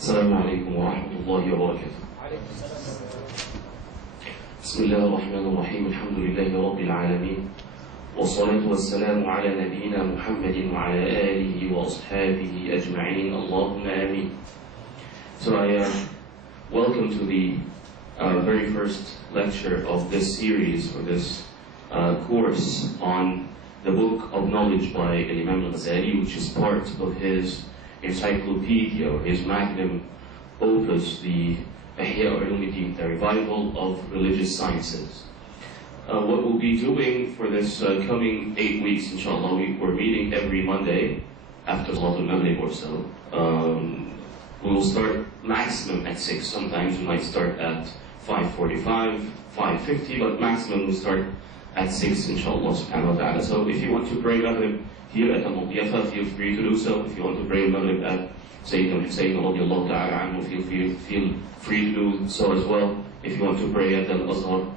السلام عليكم ورحمة الله وبركاته. بسم الله الرحمن الرحيم. الحمد لله رب العالمين، والصلاة والسلام على نبينا محمد وعلى آله وأصحابه أجمعين. اللهم آمين. So I welcome to the very first lecture of this series, or this course on the book of knowledge by Imam Al-Ghazali, which is part of his encyclopedia, or his magnum opus, the Ihya Ulumuddin, the revival of religious sciences. What we'll be doing for this coming 8 weeks, inshallah, we're meeting every Monday after Salat al-Maghrib or so. We'll start maximum at 6. Sometimes we might start at 5:45, 5:50, but maximum we'll start at 6, inshallah subhanahu wa ta'ala. So if you want to pray Maghrib here at Al-Muqyafa, feel free to do so. If you want to pray Maghrib at Sayyidina Hussein radiallahu ta'ala anhu, feel free to do so as well. If you want to pray at Al-Azhar,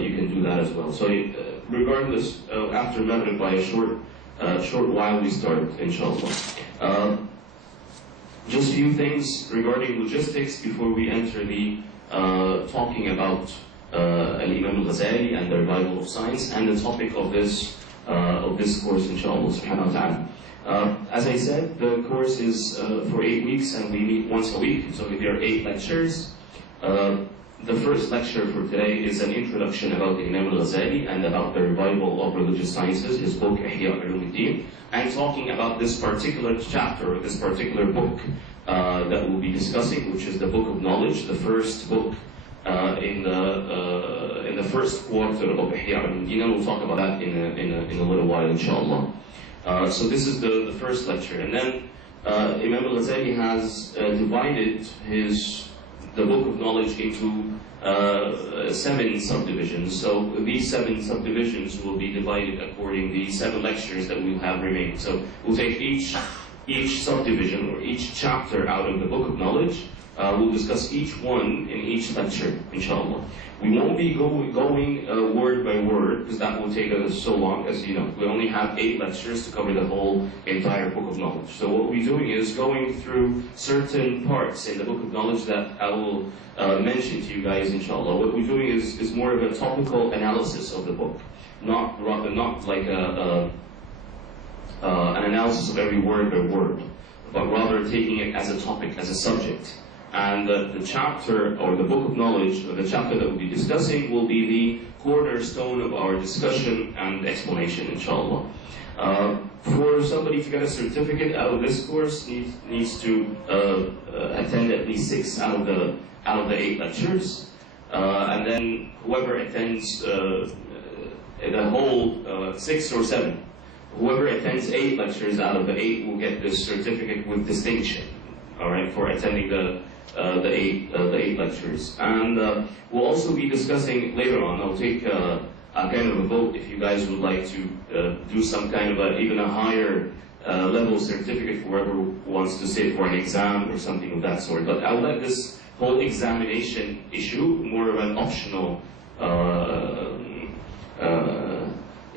you can do that as well. So regardless, after Maghrib by a short while we start, inshallah. Just a few things regarding logistics before we enter the talking about Al-Imam Al-Ghazali and the revival of science and the topic of this course, inshallah subhanahu wa ta'ala. As I said, the course is for 8 weeks and we meet once a week, so there are 8 lectures. The first lecture for today is an introduction about Imam Al-Ghazali and about the revival of religious sciences, his book Ihya Ulumuddin, and talking about this particular chapter, or this particular book that we'll be discussing, which is the Book of Knowledge, the first book in the first quarter of Ihya Ulumuddin. We'll talk about that in a little while, inshallah. So this is the first lecture, and then Imam Al-Ghazali has divided the Book of Knowledge into 7 subdivisions. So these 7 subdivisions will be divided according to the 7 lectures that we'll have remaining. So we'll take each subdivision or each chapter out of the Book of Knowledge. We'll discuss each one in each lecture, inshallah. We won't be going word by word, because that will take us so long. As you know, we only have 8 lectures to cover the whole entire Book of Knowledge. So what we're doing is going through certain parts in the Book of Knowledge that I will mention to you guys, inshallah. What we're doing is more of a topical analysis of the book, not like an analysis of every word by word, but rather taking it as a topic, as a subject. And the chapter, or the Book of Knowledge, or the chapter that we'll be discussing, will be the cornerstone of our discussion and explanation, inshallah. For somebody to get a certificate out of this course, needs to attend at least 6 out of the 8 lectures. And then whoever attends the whole 6 or 7, whoever attends 8 lectures out of the 8 will get this certificate with distinction, all right, for attending the 8 lectures. And we'll also be discussing later on. I'll take a kind of a vote if you guys would like to do some kind of even a higher level certificate for whoever wants to sit for an exam or something of that sort. But I'll let this whole examination issue more of an optional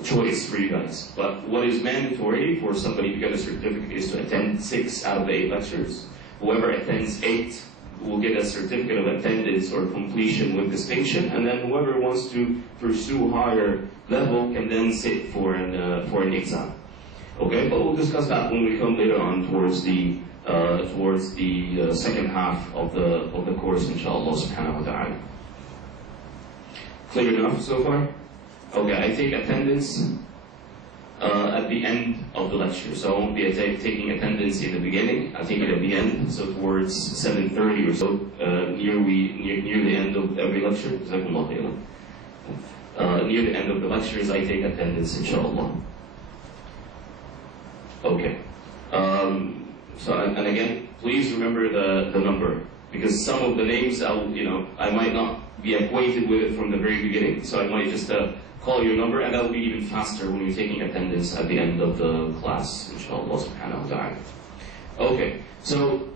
choice for you guys. But what is mandatory for somebody to get a certificate is to attend 6 out of the 8 lectures. Whoever attends 8 will get a certificate of attendance or completion with distinction, and then whoever wants to pursue higher level can then sit for an exam. Okay, but we'll discuss that when we come later on towards the second half of the course, inshallah subhanahu wa ta'ala. Clear enough so far? Okay, I take attendance at the end of the lecture, so I won't be taking attendance in the beginning. I'll take it at the end, so towards 7:30 or so, near the end of every lecture. Near the end of the lectures, I take attendance, inshallah. Okay. So and again, please remember the number, because some of the names I might not be acquainted with it from the very beginning, so I might just call your number, and that will be even faster when you're taking attendance at the end of the class, inshallah subhanahu wa ta'ala. Okay, so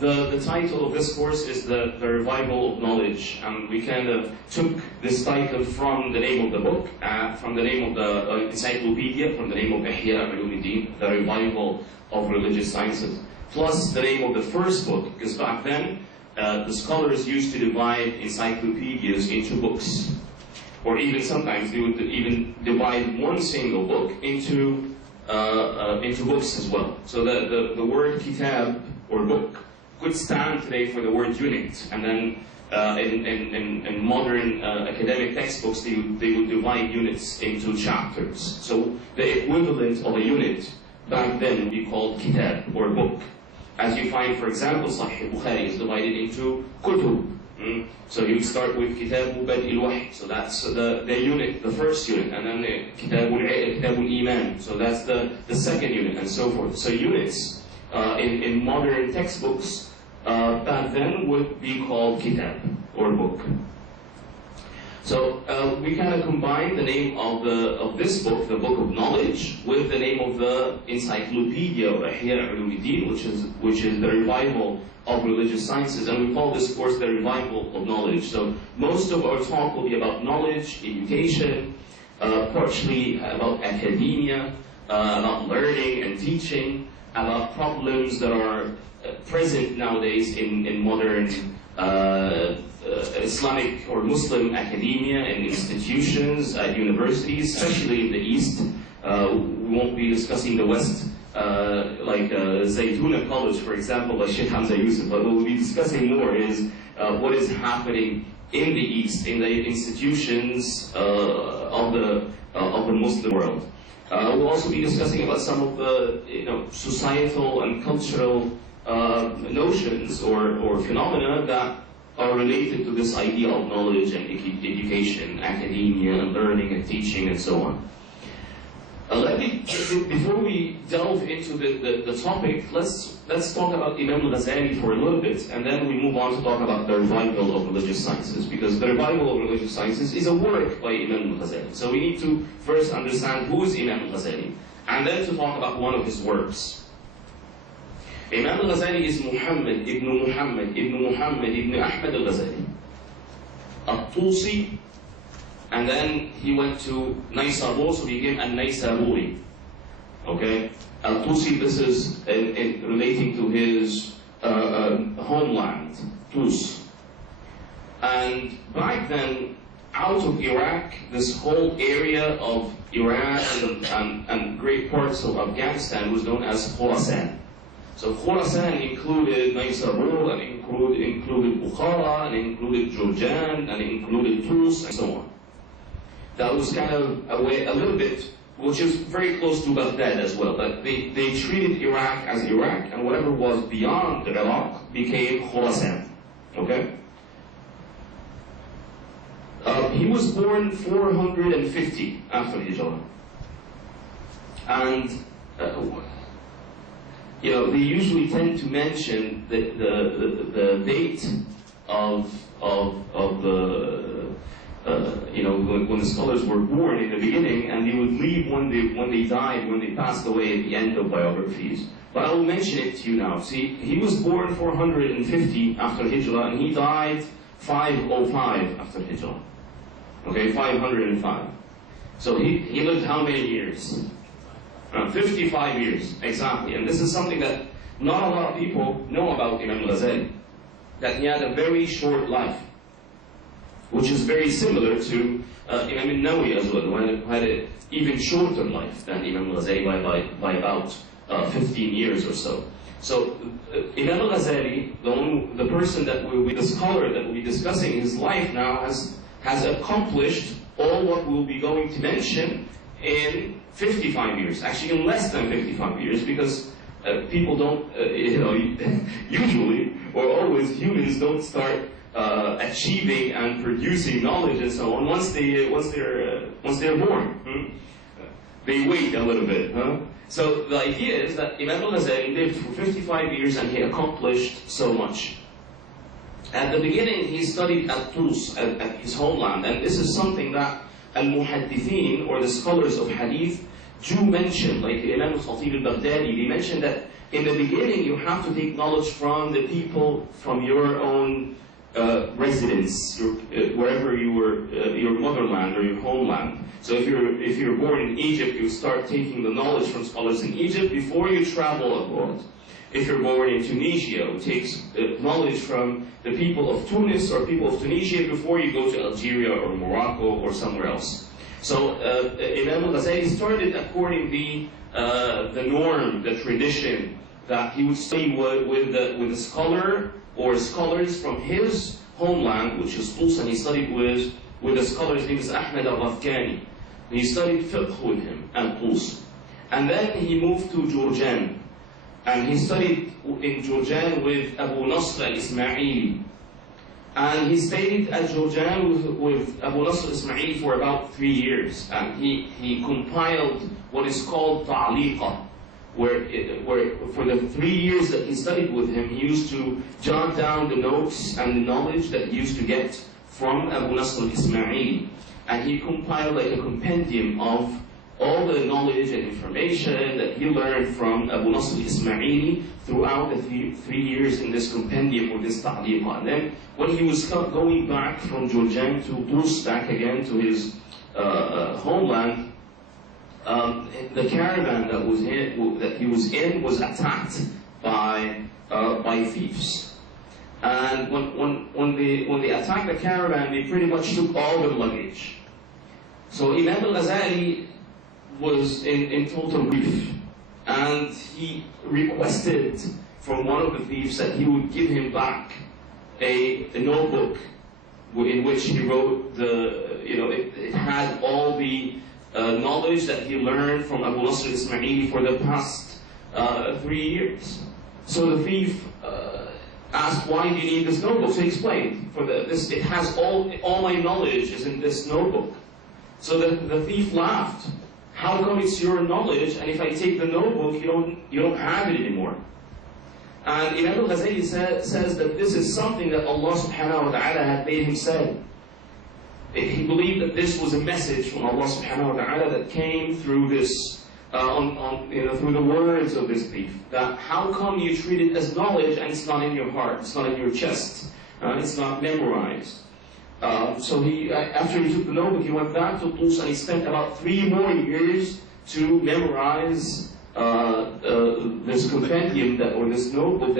the title of this course is the Revival of Knowledge, and we kind of took this title from the name of the book, from the name of the encyclopedia, from the name of Ihya Ulumuddin, the Revival of Religious Sciences, plus the name of the first book, because back then the scholars used to divide encyclopedias into books, or even sometimes they would even divide one single book into books as well. So the word kitab or book could stand today for the word unit, and then in modern academic textbooks they would divide units into chapters. So the equivalent of a unit back then would be called kitab or book. As you find, for example, Sahih Bukhari is divided into kutub. So you start with Kitabu Bad'il Wahy, so that's the unit, the first unit, and then Kitabul Iman, so that's the second unit, and so forth. So units in modern textbooks back then would be called kitab or book. So we kind of combined the name of this book, the Book of Knowledge, with the name of the encyclopedia of Ihya Ulumuddin, which is the Revival of Religious Sciences, and we call this course the Revival of Knowledge. So most of our talk will be about knowledge, education, partially about academia, about learning and teaching, about problems that are present nowadays in modern Islamic or Muslim academia and institutions at universities, especially in the East. We won't be discussing the West, like Zaytuna College, for example, by Sheikh Hamza Yusuf, but what we'll be discussing more is what is happening in the East, in the institutions of the Muslim world. We'll also be discussing about some of the societal and cultural notions or phenomena that are related to this idea of knowledge and education, academia, and learning and teaching, and so on. Before we delve into the topic, let's talk about Imam Al-Ghazali for a little bit, and then we move on to talk about the Revival of Religious Sciences, because the Revival of Religious Sciences is a work by Imam Al-Ghazali. So we need to first understand who is Imam Al-Ghazali, and then to talk about one of his works. Imam Al-Ghazali is Muhammad ibn Ahmad Al-Ghazali, At-Tusi, and then he went to Naysabur, so he became Al-Naysaburi. Okay? Al-Tusi, this is relating to his homeland, Tus. And back then, out of Iraq, this whole area of Iran and great parts of Afghanistan was known as Khurasan. So Khurasan included Naysabur, and included Bukhara, and included Jurjan, and included Tus, and so on. That was kind of a little bit, which is very close to Baghdad as well. But they treated Iraq as Iraq, and whatever was beyond Iraq became Khurasan. Okay? He was born 450 after Hijrah. And they usually tend to mention the date of the when the scholars were born in the beginning, and they would leave when they died, when they passed away at the end of biographies. But I will mention it to you now. See, he was born 450 after Hijrah, and he died 505 after Hijrah. Okay, 505. So he lived how many years? 55 years, exactly. And this is something that not a lot of people know about Imam Al-Ghazali, that he had a very short life, which is very similar to Imam Al-Nawawi as well, who had an even shorter life than Imam Al-Ghazali by about 15 years or so. So Imam Al-Ghazali, the person that will be, the scholar that will be discussing his life now, has accomplished all what we'll be going to mention in 55 years, actually in less than 55 years, because people don't, usually or always humans don't start achieving and producing knowledge and so on once they're born. They wait a little bit. So the idea is that Imam Al-Ghazali lived for 55 years and he accomplished so much. At the beginning, he studied at Tus, at his homeland, and this is something that al-muhaddithin, or the scholars of hadith, do mention, like Imam al-Khatib al-Baghdadi. They mention that in the beginning you have to take knowledge from the people from your own residence, wherever you were, your motherland or your homeland. So if you're born in Egypt, you start taking the knowledge from scholars in Egypt before you travel abroad. If you're born in Tunisia, you take knowledge from the people of Tunis or people of Tunisia before you go to Algeria or Morocco or somewhere else. So Imam Al-Ghazali started according the norm, the tradition, that he would study with a scholar or scholars from his homeland, which is Tus, and he studied with a scholar, his name is Ahmed al-Rafkani. He studied fiqh with him at Tus. And then he moved to Jurjan, and he studied in Jurjan with Abu Nasr al-Ismaili. And he stayed at Jurjan with Abu Nasr al-Ismaili for about 3 years. And he compiled what is called ta'liqa, where for the 3 years that he studied with him, he used to jot down the notes and the knowledge that he used to get from Abu Nasr al-Ismaili. And he compiled like a compendium of all the knowledge and information that he learned from Abu Nasr al-Ismaili throughout the three years in this compendium or this ta'liqa. And then when he was going back from Jurjan to Tus, back again to his homeland, the caravan that he was in was attacked by thieves. And when they attacked the caravan, they pretty much took all the luggage. So Imam Al-Ghazali was in total grief, and he requested from one of the thieves that he would give him back a notebook in which he wrote it had all the knowledge that he learned from Abu Nasr al-Ismaili for the past 3 years. So the thief asked, "Why do you need this notebook?" So he explained, it has all my knowledge is in this notebook. So the thief laughed. "How come it's your knowledge, and if I take the notebook, you don't have it anymore?" And Imam Al-Ghazali says that this is something that Allah subhanahu wa ta'ala had made him say. He believed that this was a message from Allah subhanahu wa ta'ala that came through this, through the words of this thief. That how come you treat it as knowledge and it's not in your heart, it's not in your chest, it's not memorized. So after he took the notebook, he went back to Tus and he spent about 3 more years to memorize this compendium or this notebook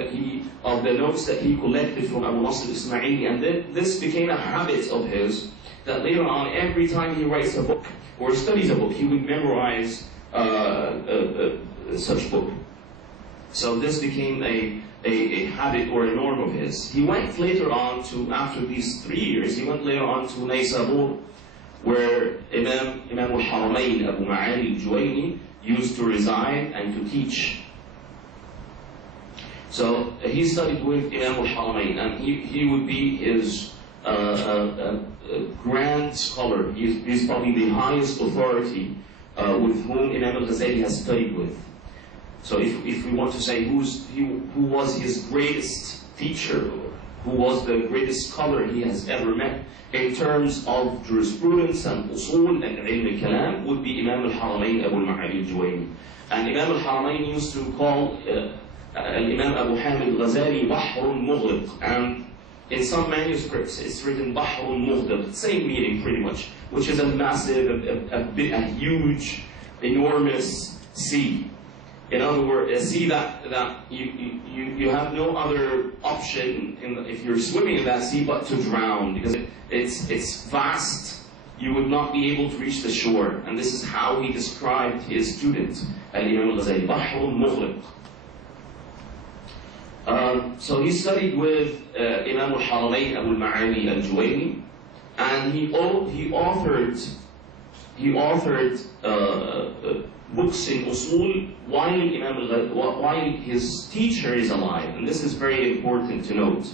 of the notes that he collected from Abu Nasr al-Ismaili. And this became a habit of his, that later on, every time he writes a book or studies a book, he would memorize such book. So this became a habit or a norm of his. He went later on after these 3 years, he went later on to Naysabur, where Imam al-Haramayn, Abu Ma'ali al-Juwayni, used to reside and to teach. So he studied with Imam al-Haramayn, and he would be his grand scholar. He's probably the highest authority with whom Imam al-Ghazali has studied with. So if we want to say who was his greatest teacher, who was the greatest scholar he has ever met in terms of jurisprudence and usul and ilm al-kalam, would be Imam al-Haramayn Abu al-Ma'ali al-Juwayni. And Imam al-Haramayn used to call Imam Abu Hamid al-Ghazali Bahrun Mughliq, and in some manuscripts it's written Bahrun Mughliq, same meaning pretty much, which is a massive, a huge, enormous sea. In other words, a sea that you have no other option if you're swimming in that sea but to drown, because it's vast. You would not be able to reach the shore. And this is how he described his student, Imam Al-Ghazali, Bahrun Mughliq. So he studied with Imam al-Haramayn Abu al-Ma'ali al-Juwayni, and he authored books in usul while his teacher is alive. And this is very important to note,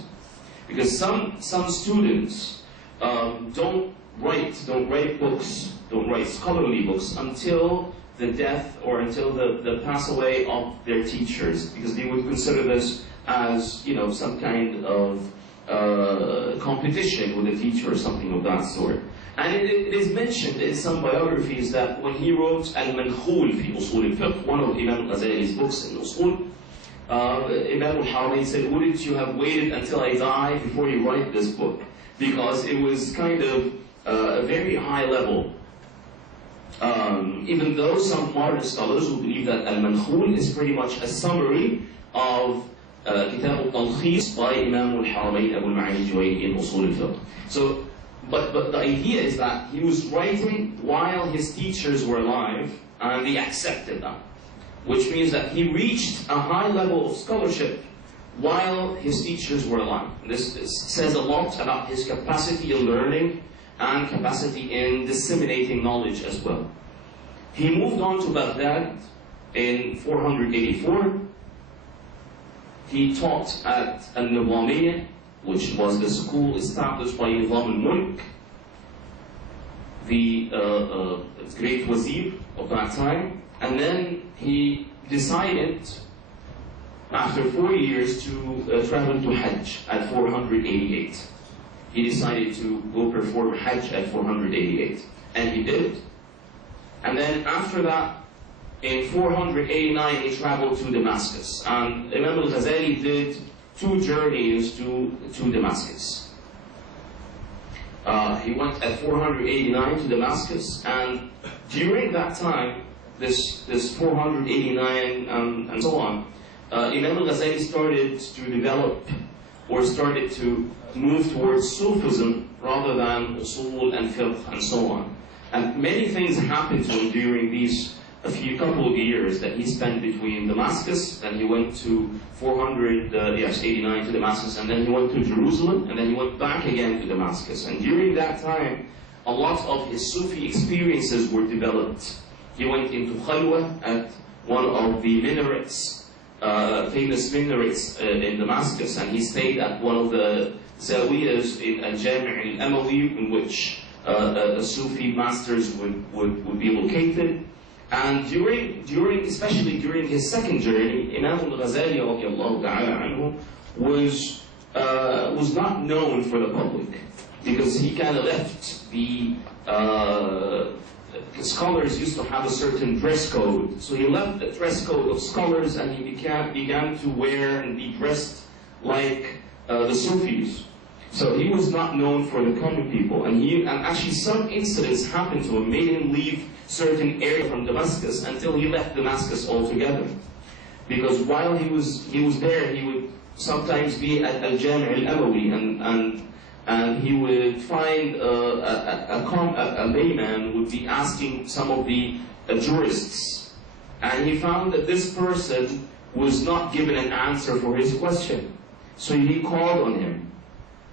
because some students don't write books, don't write scholarly books until the death or until the pass away of their teachers, because they would consider this as some kind of competition with a teacher or something of that sort. And it is mentioned in some biographies that when he wrote Al-Mankhul fi Usul al-Fiqh, one of Imam Al-Ghazali's books in Usul, Imam al-Haramayn said, wouldn't you have waited until I die before you write this book? Because it was kind of a very high level. Even though some modern scholars will believe that Al-Mankhul is pretty much a summary of Kitab al-Talkhis by Imam al-Haramayn Abu al-Ma'ali al-Juwayni in Usul al-Fiqh. So, but the idea is that he was writing while his teachers were alive, and they accepted that. Which means that he reached a high level of scholarship while his teachers were alive. This says a lot about his capacity in learning and capacity in disseminating knowledge as well. He moved on to Baghdad in 484. He taught at Al-Nizamiyya, which was the school established by Nizam al-Mulk, the great wazir of that time. And then he decided, after 4 years, to travel to Hajj at 488. He decided to go perform Hajj at 488. And he did. And then after that, in 489, he traveled to Damascus. And Imam Al-Ghazali did 2 journeys to Damascus. He went at 489 to Damascus, and during that time, this 489 and so on, Imam Al-Ghazali started to develop or started to move towards Sufism rather than usul and fiqh and so on. And many things happened to him during these couple of years that he spent between Damascus, then he went to 489 to Damascus, and then he went to Jerusalem, and then he went back again to Damascus. And during that time, a lot of his Sufi experiences were developed. He went into Khalwa at one of the minarets, famous minarets in Damascus, and he stayed at one of the zawiyas in Al-Jami' al-Amawi, in which Sufi masters would be located. And especially during his second journey, Imam Al-Ghazali radiallahu ta'ala anhu was not known for the public, because he kind of left the scholars used to have a certain dress code. So he left the dress code of scholars, and he began to wear and be dressed like the Sufis. So he was not known for the common people, and actually some incidents happened to him, made him leave certain area from Damascus until he left Damascus altogether. Because while he was there, he would sometimes be at Al-Jami' al-Amawi, and he would find a layman would be asking some of the jurists, and he found that this person was not given an answer for his question. So he called on him,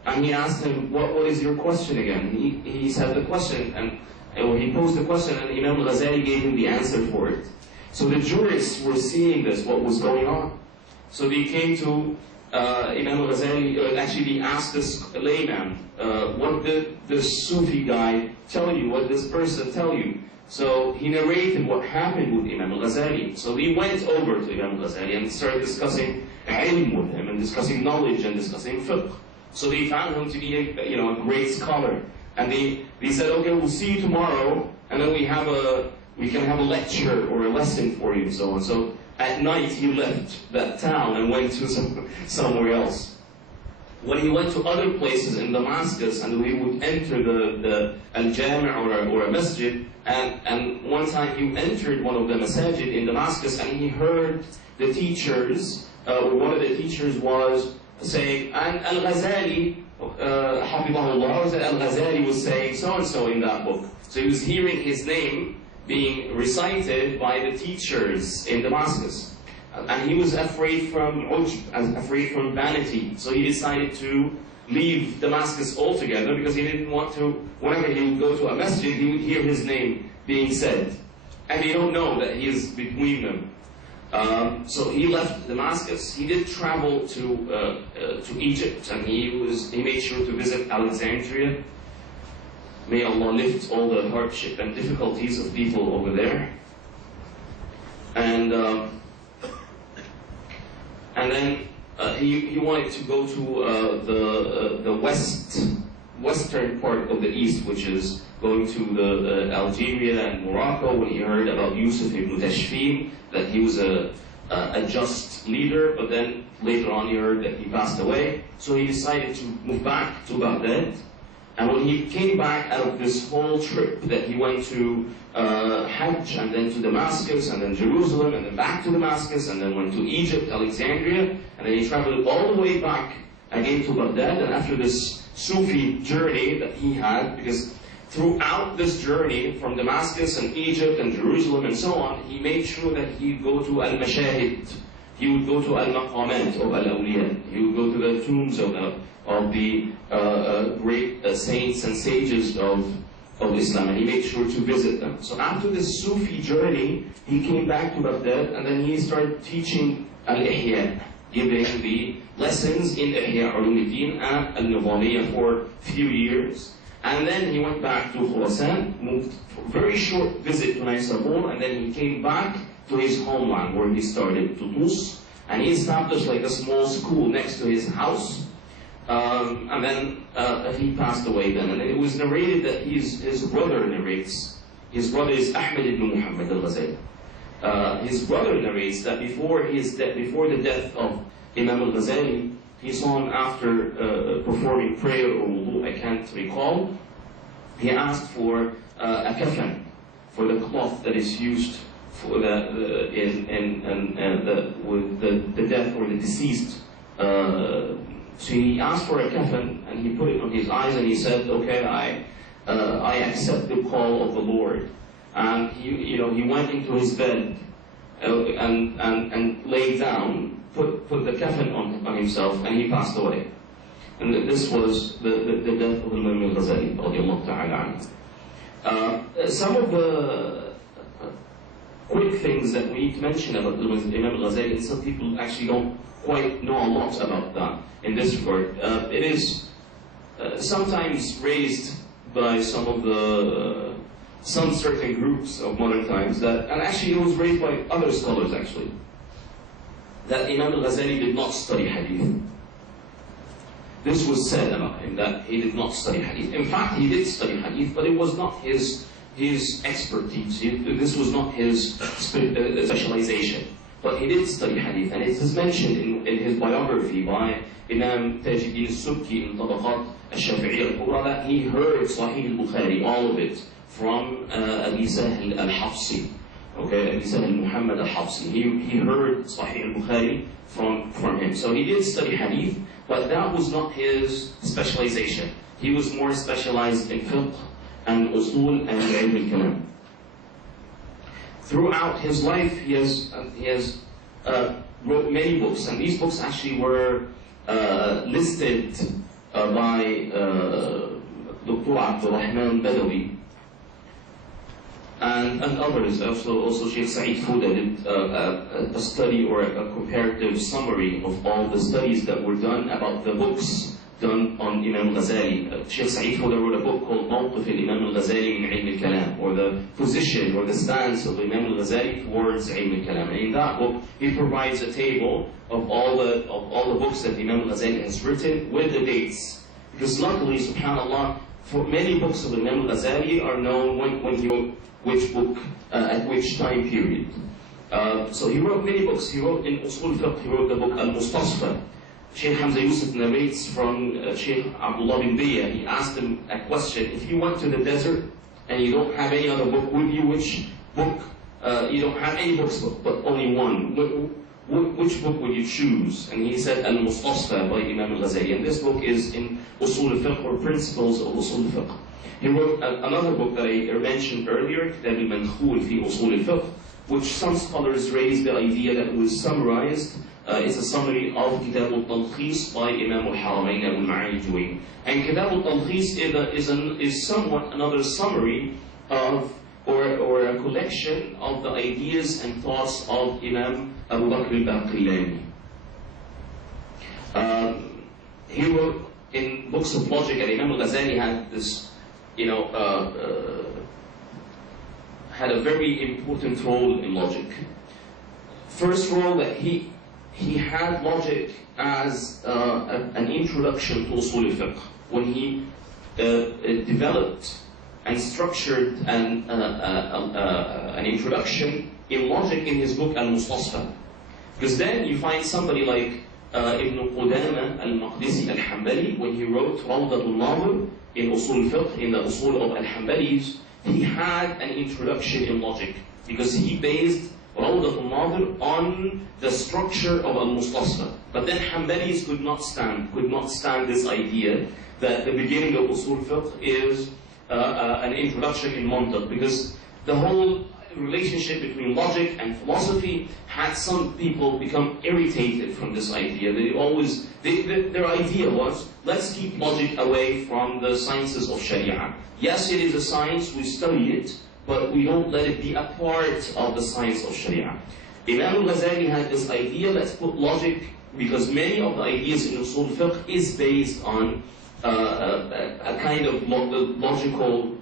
and he asked him, what is your question again? He said the question, and he posed the question, and Imam Al-Ghazali gave him the answer for it. So the jurists were seeing this, what was going on. So they came to Imam Al-Ghazali, actually asked this layman, what did this Sufi guy tell you? What did this person tell you? So he narrated what happened with Imam Al-Ghazali. So they went over to Imam Al-Ghazali and started discussing ilm with him, and discussing knowledge and discussing fiqh. So they found him to be a great scholar. And they said, okay, we'll see you tomorrow, and then we can have a lecture or a lesson for you, and so on. So at night he left that town and went to somewhere else. When he went to other places in Damascus, and he would enter the al-jami' or a masjid, and one time he entered one of the masajid in Damascus, and he heard the teachers, or one of the teachers was saying, and Al-Ghazali, Hafidahullah, Al-Ghazali was saying so-and-so in that book. So he was hearing his name being recited by the teachers in Damascus. And he was afraid from ujb, afraid from vanity. So he decided to leave Damascus altogether, because he didn't want to, whenever he would go to a masjid, he would hear his name being said. And they don't know that he is between them. So he left Damascus. He did travel to Egypt, and he made sure to visit Alexandria. May Allah lift all the hardship and difficulties of people over there. And then he wanted to go to the western part of the east, which is going to the Algeria and Morocco, when he heard about Yusuf ibn Tashfin, that he was a just leader, but then later on he heard that he passed away. So he decided to move back to Baghdad. And when he came back out of this whole trip, that he went to Hajj, and then to Damascus, and then Jerusalem, and then back to Damascus, and then went to Egypt, Alexandria, and then he traveled all the way back again to Baghdad. And after this Sufi journey that he had, because throughout this journey from Damascus and Egypt and Jerusalem and so on, he made sure that he'd go to Al-Mashahid, he would go to Al-Maqamat of Al-Awliya, he would go to the tombs of the great saints and sages of Islam, and he made sure to visit them. So after this Sufi journey, he came back to Baghdad, and then he started teaching Al-Ihya, giving the lessons in Ihya Ulumuddin and Al-Nizamiyya for a few years. And then he went back to Khurasan, moved for a very short visit to Naysabur, and then he came back to his homeland where he started Tutus, and he established like a small school next to his house. And then he passed away then. And it was narrated that his brother narrates. His brother is Ahmed ibn Muhammad al-Ghazali. His brother narrates that before the death of Imam al-Ghazali, he saw him after performing prayer or wudu, I can't recall. He asked for a kafan, for the cloth that is used for with the death or the deceased. So he asked for a kafan, and he put it on his eyes, and he said, "Okay, I accept the call of the Lord." And he went into his bed and laid down, put the kafan on himself, and he passed away. And this was the death of Imam al-Ghazali, radiallahu ta'ala anhu. Some of the quick things that we need to mention about Imam al-Ghazali, and some people actually don't quite know a lot about that in this regard. It is sometimes raised by some certain groups of modern times that, and actually it was raised by other scholars actually, that Imam al-Ghazali did not study hadith. This was said about him, that he did not study hadith. In fact, he did study hadith, but it was not his expertise. This was not his specialization. But he did study hadith, and it is mentioned in his biography by Imam Tajuddin al-Subki in Tabaqat al-Shafi'iyya al-Kubra that he heard Sahih al-Bukhari, all of it, from Abi Sahl al-Hafsi. Okay, Abi Sahl Muhammad al-Hafsi. He heard Sahih al-Bukhari from him. So he did study hadith, but that was not his specialization. He was more specialized in fiqh and usul and ilm al-kalam. Throughout his life, he has wrote many books, and these books actually were listed by Dr. Abdul Rahman Badawi and others. Also Sheikh Sa'id Fouda did a study or a comparative summary of all the studies that were done about the books done on Imam al-Ghazali. Sheikh Sa'id Fouda wrote a book called Mawqif al-Imam al-Ghazali min Ilm al-Kalam, or the position or the stance of Imam al-Ghazali towards Ilm al-Kalam. And in that book, he provides a table of all the books that Imam al-Ghazali has written with the dates. Because luckily, subhanAllah, for many books of Imam al-Ghazali are known when he wrote which book at which time period. So he wrote many books. He wrote in Usul Fiqh, he wrote the book Al-Mustasfa. Sheikh Hamza Yusuf narrates from Sheikh Abdullah bin Biyah. He asked him a question: if you went to the desert and you don't have any other book with you, which book, you don't have any books but only one, which book would you choose? And he said Al-Mustasfa by Imam al-Ghazali. And this book is in Usul al-Fiqh, or Principles of Usul al-Fiqh. He wrote another book that I mentioned earlier, Kitab al-Mankhul fi Usul al-Fiqh, which some scholars raised the idea that was summarized. It's a summary of Kitab al-Talkhis by Imam al-Haramayn al-Ma'ali. And Kitab al-Talkhis is somewhat another summary of, or a collection of the ideas and thoughts of Imam Abu Bakr al-Baqillani. He wrote in books of logic, and Imam al-Ghazali had this, had a very important role in logic. First role that he he had logic as an introduction to usul al-fiqh. When he developed and structured an introduction in logic in his book Al-Mustasfa. Because then you find somebody like Ibn Qudama al-Maqdisi al-Hanbali, when he wrote Rawdatul Nadir in Usul al-Fiqh, in the Usul of al-Hanbalis, he had an introduction in logic, because he based Rawdatul Nadir on the structure of al-Mustasfa. But then Hanbalis could not stand this idea that the beginning of Usul al-Fiqh is an introduction in Mantiq, because the whole relationship between logic and philosophy had some people become irritated from this idea. Their idea was, let's keep logic away from the sciences of Sharia. Yes, it is a science, we study it, but we don't let it be a part of the science of Sharia. Imam Al-Ghazali had this idea, let's put logic, because many of the ideas in Usul Fiqh is based on a kind of logical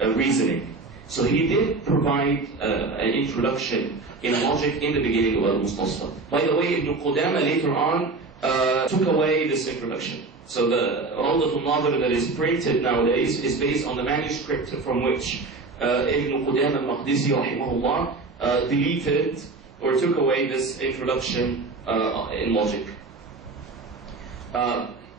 reasoning. So he did provide an introduction in logic in the beginning of Al-Mustasfa. By the way, Ibn Qudama later on took away this introduction. So the Rawdatul Nadir that is printed nowadays is based on the manuscript from which Ibn Qudama al-Maqdisi rahimahullah deleted or took away this introduction in logic.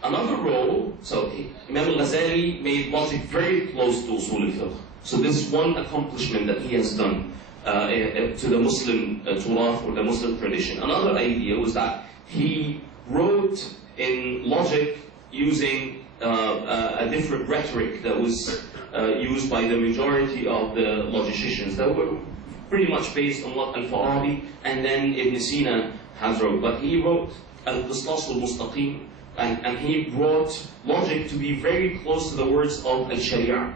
Another role, so Imam Al-Ghazali made logic very close to Usul al-Fiqh. So this is one accomplishment that he has done to the Muslim Turath or the Muslim tradition. Another idea was that he wrote in logic using a different rhetoric that was used by the majority of the logicians that were pretty much based on what Al-Farabi and then Ibn Sina has wrote. But he wrote Al-Qistas al-Mustaqim, and he brought logic to be very close to the words of Al-Sharia.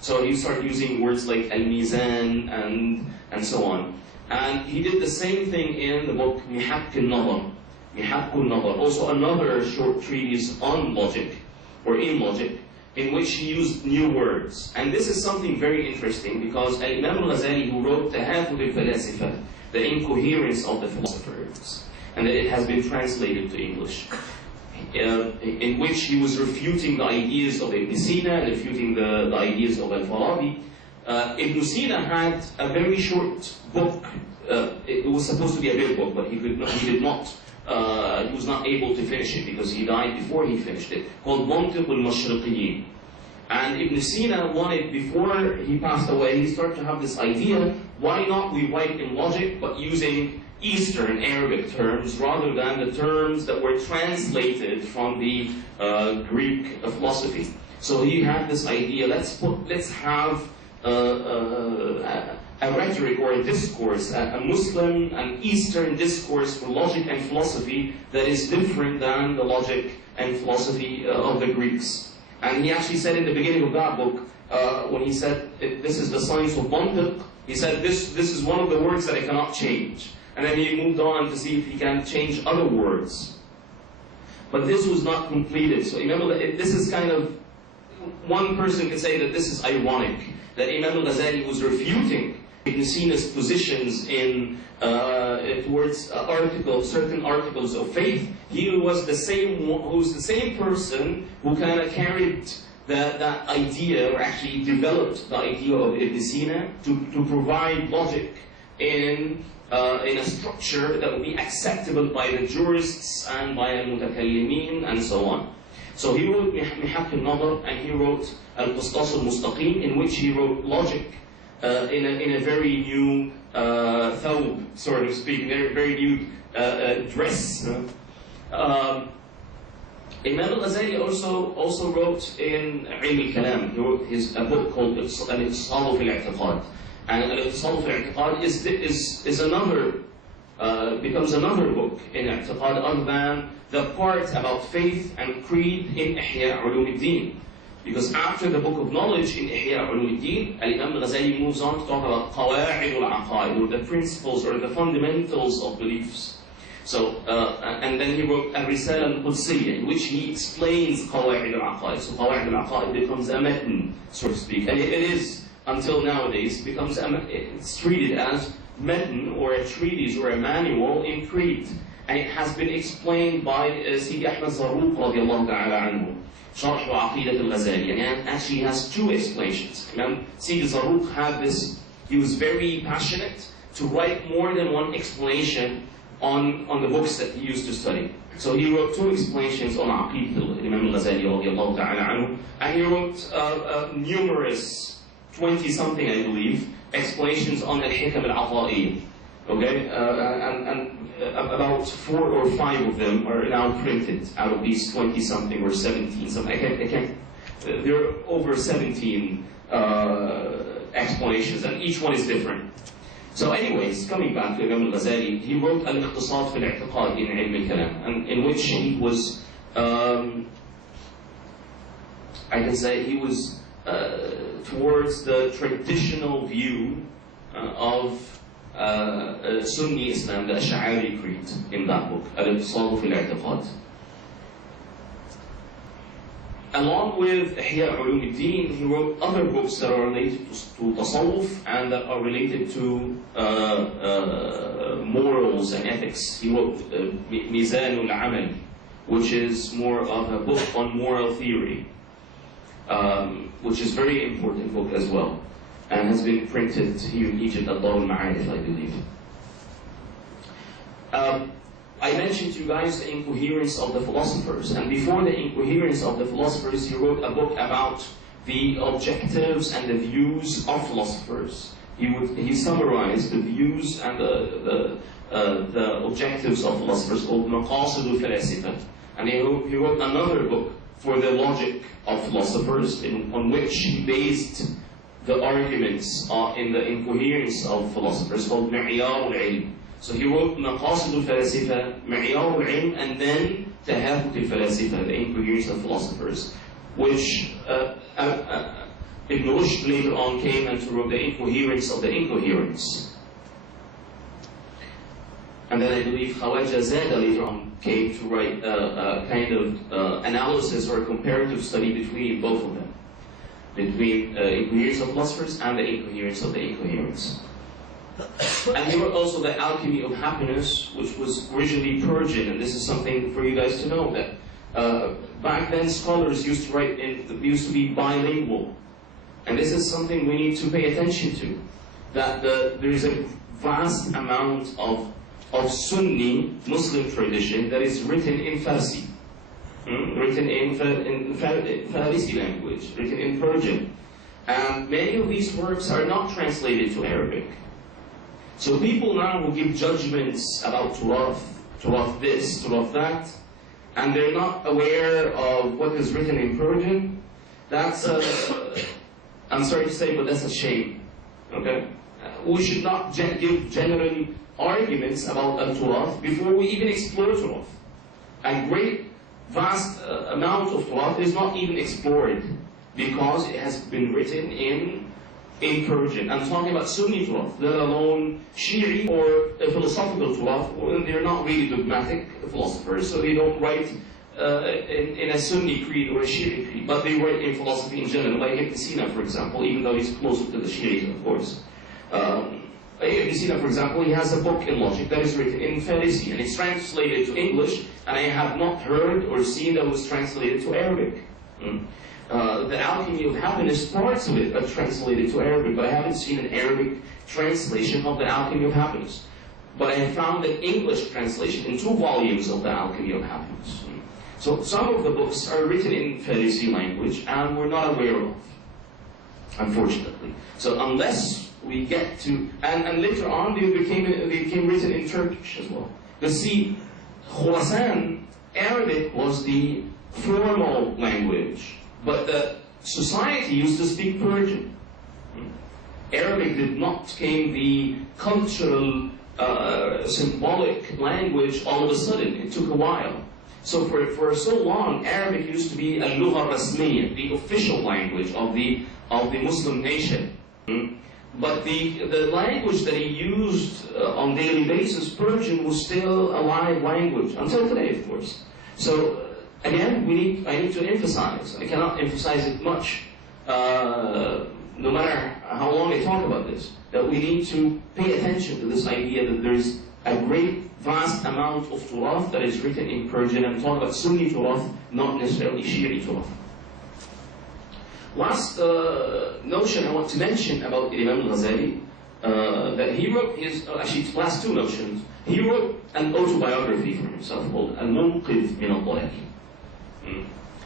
So he started using words like al-mizan and so on. And he did the same thing in the book Mihak al-Nadar, also another short treatise on logic, or in logic, in which he used new words. And this is something very interesting, because Imam Al-Ghazali, who wrote Tahafud al-Falasifa, the incoherence of the philosophers, and it has been translated to English, in which he was refuting the ideas of Ibn Sina and refuting the ideas of Al-Farabi. Ibn Sina had a very short book. It was supposed to be a big book, but he was not able to finish it because he died before he finished it, called Mantiq al-Mashriqiyin. And Ibn Sina wanted, before he passed away, he started to have this idea, why not we write in logic, but using Eastern Arabic terms rather than the terms that were translated from the Greek philosophy. So he had this idea, let's have a rhetoric or a discourse, a Muslim and Eastern discourse for logic and philosophy that is different than the logic and philosophy of the Greeks. And he actually said in the beginning of that book, when he said, this is the science of Mantiq, he said, this is one of the words that I cannot change. And then he moved on to see if he can change other words. But this was not completed. So this is kind of, one person could say that this is ironic, that Imam Al-Ghazali was refuting Ibn Sina's positions in towards certain articles of faith. He was the same person who kind of carried that idea, or actually developed the idea of Ibn Sina to provide logic in a structure that would be acceptable by the jurists and by al-mutakallimin and so on. So he wrote Mihak al-Nadar, and he wrote Al-Qistas al-Mustaqim, in which he wrote logic in a very new thawb, sort of speaking, very new dress. Imam Al-Ghazali also wrote in Ilm al-Kalam. He wrote a book called Al-Ittisal fi al-I'tiqad. And Al-Ittisal fi al-I'tiqad becomes another book in I'tiqad other than the part about faith and creed in Ihya Ulum al-Din. Because after the book of knowledge in Ihya Ulum al-Din, Imam Al-Ghazali moves on to talk about Qawa'id al-Aqaid, or the principles or the fundamentals of beliefs. So, and then he wrote Al-Risala al-Qudsiyya, in which he explains Qawa'id al-Aqaid. So Qawa'id al-Aqaid becomes a matn, so to speak. And it is, until nowadays, it's treated as matn, or a treatise, or a manual in creed. and it has been explained by Sidi Ahmed Zarruq radiallahu ta'ala anhu, شرح عقيدة الغزالي, and actually has two explanations. Sidi Zarruq had this, he was very passionate to write more than one explanation on the books that he used to study. So he wrote two explanations on Aqidah Imam Al-Ghazali radiallahu ta'ala anhu, and he wrote numerous, 20-something I believe, explanations on Al-Hikam Al-Ata'iyya. Okay, and about 4 or 5 of them are now printed out of these 20-something or 17-something. I can't, there are over 17 explanations, and each one is different. So anyways, coming back to Imam Al-Ghazali, he wrote Al-Iqtisad fi al-I'tiqad in Ilm al-Kalam, and in which he was, I can say he was towards the traditional view of Sunni Islam, the Ash'ari creed, in that book, Al-Iqtisad fi al-I'tiqad. Along with Ihya Ulum al-Din, he wrote other books that are related to tasawwuf and that are related to morals and ethics. He wrote Mizan al-Amal, which is more of a book on moral theory, which is a very important book as well, and has been printed here in Egypt at Dar al-Ma'arif, I believe. I mentioned to you guys the incoherence of the philosophers, and before the incoherence of the philosophers, he wrote a book about the objectives and the views of philosophers. He summarized the views and the objectives of philosophers called Maqasid al-Falasifa, and he wrote another book for the logic of philosophers on which he based the arguments in the incoherence of philosophers called Mi'yar al-Ilm. So he wrote Maqasid al-Falasifa, Mi'yar al-Ilm, and then Tahafut al-Falasifa, the incoherence of philosophers, which Ibn Rushd later on came and wrote the incoherence of the incoherence. And then I believe Khawaja Zada later on came to write a kind of analysis or a comparative study between both of them, between incoherence of philosophers and the incoherence of the incoherence. And he wrote also the Alchemy of Happiness, which was originally Persian, and this is something for you guys to know, that back then scholars used to be bilingual, and this is something we need to pay attention to, that there is a vast amount of Sunni Muslim tradition that is written in Farsi, written in Farsi language, written in Persian, and many of these works are not translated to Arabic. So people now will give judgments about Turath this, Turath that, and they're not aware of what is written in Persian. That's I'm sorry to say, but that's a shame. Okay? We should not give general arguments about Turath before we even explore Turath. A great, vast amount of Turath is not even explored because it has been written in Persian. I'm talking about Sunni Turath, let alone Shi'i or philosophical Turath. They're not really dogmatic philosophers, so they don't write in a Sunni creed or a Shi'i creed, but they write in philosophy in general, like Ibn Sina, for example, even though he's closer to the Shi'is, of course. Ibn Sina, for example, he has a book in logic that is written in Farsi, and it's translated to English, and I have not heard or seen that it was translated to Arabic. The Alchemy of Happiness, parts of it are translated to Arabic, but I haven't seen an Arabic translation of the Alchemy of Happiness. But I have found an English translation in 2 volumes of the Alchemy of Happiness. So some of the books are written in Farsi language, and we're not aware of, unfortunately. So unless we get to, and later on they became written in Turkish as well. But see, Khorasan, Arabic was the formal language, but the society used to speak Persian. Arabic did not become the cultural, symbolic language all of a sudden. It took a while. So for so long, Arabic used to be al-lugha rasmiyya, the official language of the Muslim nation. But the language that he used on daily basis, Persian, was still a live language until today, of course. So again, I need to emphasize. I cannot emphasize it much, no matter how long I talk about this, that we need to pay attention to this idea that there is a great, vast amount of turath that is written in Persian. I'm talking about Sunni turath, not necessarily Shi'i turath. Last notion I want to mention about Imam Al-Ghazali, that he wrote his, actually last two notions, he wrote an autobiography for himself called Al-Munqidh min al-Dalal,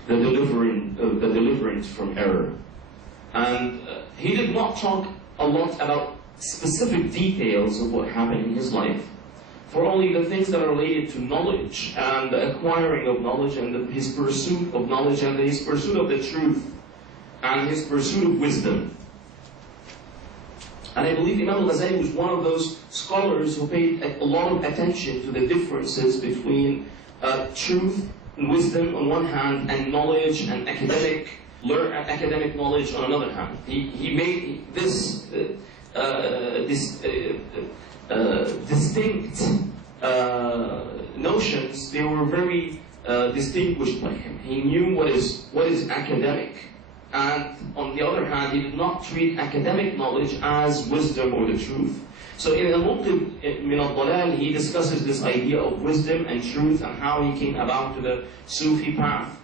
the deliverance from error. And he did not talk a lot about specific details of what happened in his life, for only the things that are related to knowledge and the acquiring of knowledge and his pursuit of knowledge and his pursuit of the truth and his pursuit of wisdom. And I believe Imam Al-Ghazali was one of those scholars who paid a lot of attention to the differences between truth and wisdom on one hand and knowledge and academic knowledge on another hand. He made this distinct notions. They were very distinguished by him. He knew what is academic, and on the other hand, he did not treat academic knowledge as wisdom or the truth. So in Al-Munqidh min al-Dalal, he discusses this idea of wisdom and truth and how he came about to the Sufi path.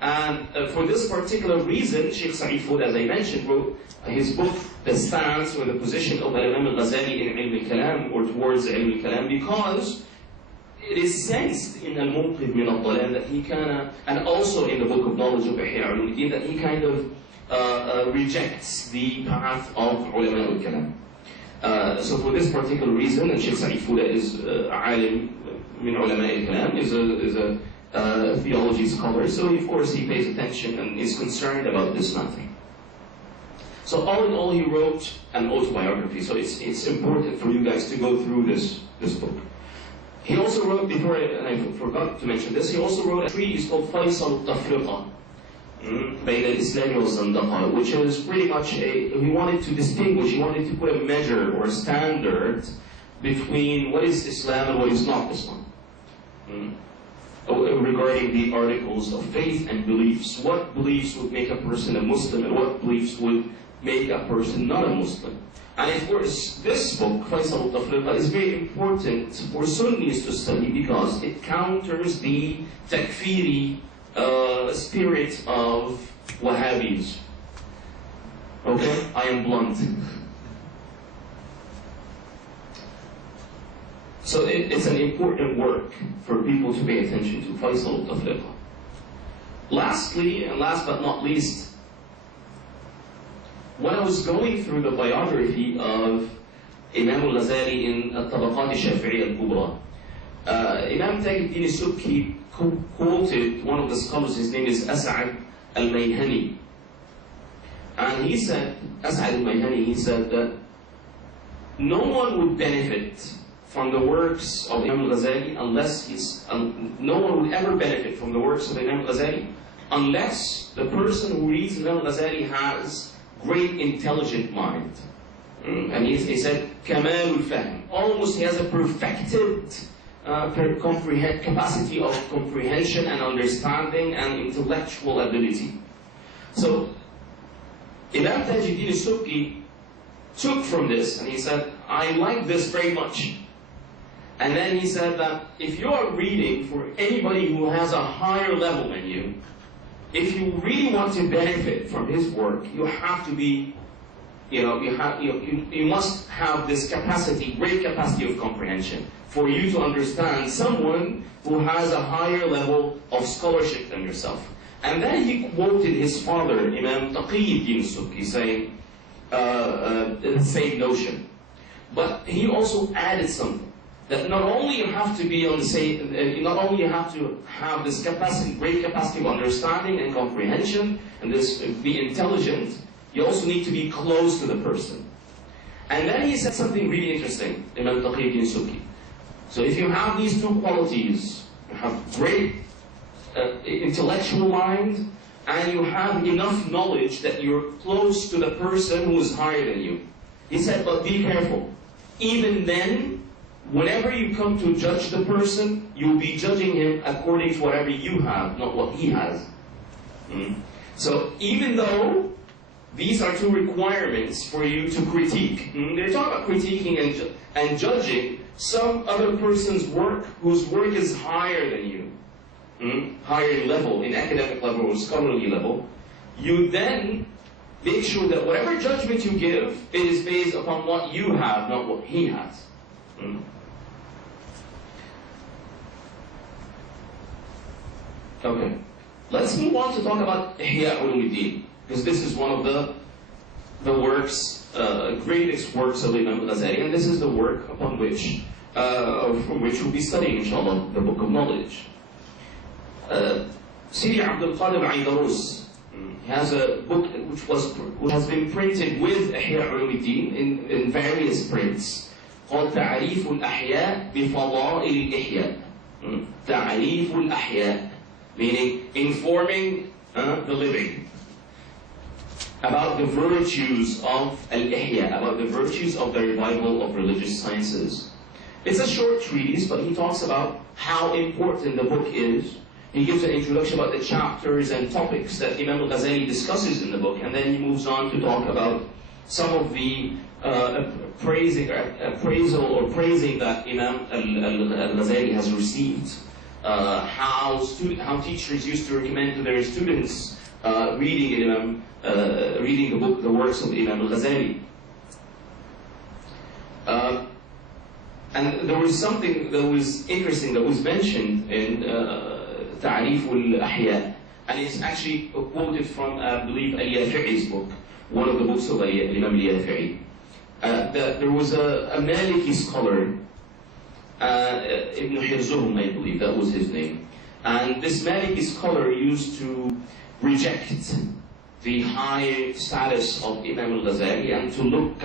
And for this particular reason, Sheikh Sa'id Fud, as I mentioned, wrote his book, The Stance or the Position of Imam Al-Ghazali in Ilm al-Kalam, or towards Ilm al-Kalam, because it is sensed in Al-Munqidh min al-Dalal that he and also in the Book of Knowledge of Ihya al-Ulumuddin, that he kind of rejects the path of Ulama al-Kalam. So for this particular reason, and Sheikh Sa'id Fud is alim min Ulama al-Kalam, is a theology scholar, so of course he pays attention and is concerned about this matter. So all in all, he wrote an autobiography, so it's important for you guys to go through this book. He also wrote, and I forgot to mention this, he also wrote a treatise called Faisal al-Tafriqa, بين الإسلام والزندقة, which is pretty much he wanted to distinguish, he wanted to put a measure or a standard between what is Islam and what is not Islam. Regarding the articles of faith and beliefs, what beliefs would make a person a Muslim and what beliefs would make a person not a Muslim. And of course, this book, Faisal al-Tafriqa, is very important for Sunnis to study because it counters the takfiri spirit of Wahhabis. Okay? I am blunt. So it's an important work for people to pay attention to, Faisal al-Tafriqa. Lastly, and last but not least, when I was going through the biography of Imam Al-Ghazali in Al-Tabaqat al-Shafi'iyya al-Kubra, Imam Tajuddin al-Subki quoted one of the scholars, his name is As'ad al-Mayhani. And he said, As'ad al-Mayhani, he said that no one would benefit from the works of Imam Al-Ghazali unless no one would ever benefit from the works of Imam Al-Ghazali unless the person who reads Imam Al-Ghazali has great intelligent mind. And he said, Kamal al-Fahm. Almost he has a perfected capacity of comprehension and understanding and intellectual ability. So, Imam Tajuddin al-Subki took from this and he said, I like this very much. And then he said that if you are reading for anybody who has a higher level than you, if you really want to benefit from his work, you have to be, you must have this capacity, great capacity of comprehension for you to understand someone who has a higher level of scholarship than yourself. And then he quoted his father, Imam Taqiyuddin al-Subki, saying the same notion. But he also added something. That not only you have to be on the same, not only you have to have this capacity, great capacity of understanding and comprehension, and this be intelligent, you also need to be close to the person. And then he said something really interesting, Imam Taqiyuddin al-Subki. So if you have these two qualities, you have great intellectual mind, and you have enough knowledge that you're close to the person who is higher than you. He said, but be careful. Even then, whenever you come to judge the person, you'll be judging him according to whatever you have, not what he has. So even though these are two requirements for you to critique, they're talking about critiquing and judging, some other person's work whose work is higher than you, higher in level, in academic level or scholarly level, you then make sure that whatever judgment you give, it is based upon what you have, not what he has. Okay, let's move on to talk about Ihya Ulumuddin, because this is one of the works, greatest works of Imam Al-Ghazali, and this is the work upon which, from which we'll be studying, inshallah, the Book of Knowledge. Sidi Abdul Qadir Aidarus, he has a book which has been printed with Ihya Ulumuddin in various prints, called Ta'arif al-Ahya bi-Fada'il al-Ihya. Ta'arif al-Ahya, meaning informing the living about the virtues of al-Ihya, about the virtues of the revival of religious sciences. It's a short treatise, but he talks about how important the book is. He gives an introduction about the chapters and topics that Imam Al-Ghazali discusses in the book, and then he moves on to talk about some of the praising that Imam Al-Ghazali has received. How teachers used to recommend to their students reading the book, the works of Imam Al-Ghazali. And there was something that was interesting that was mentioned in Ta'arif al-Ahya, and it's actually quoted from, I believe, Al-Yafi'i's book, one of the books of Imam Al-Yafi'i. There was a Maliki scholar, Ibn Hirzuhum, I believe that was his name, and this Maliki scholar used to reject the high status of Imam Al-Ghazali and to look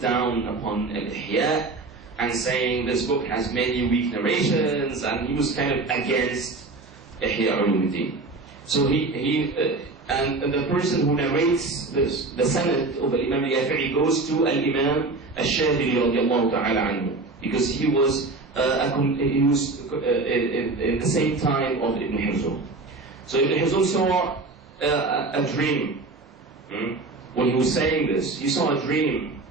down upon Al-Ihya, and saying this book has many weak narrations, and he was kind of against Ihya Ulumuddin. So and the person who narrates this, the sanad of Imam Al-Yafi'i, goes to Al-Imam Al-Shadili radiallahu ta'ala anhu, because he was in the same time of Ibn Hirzum. So Ibn Hirzum saw a dream. When he was saying this, he saw a dream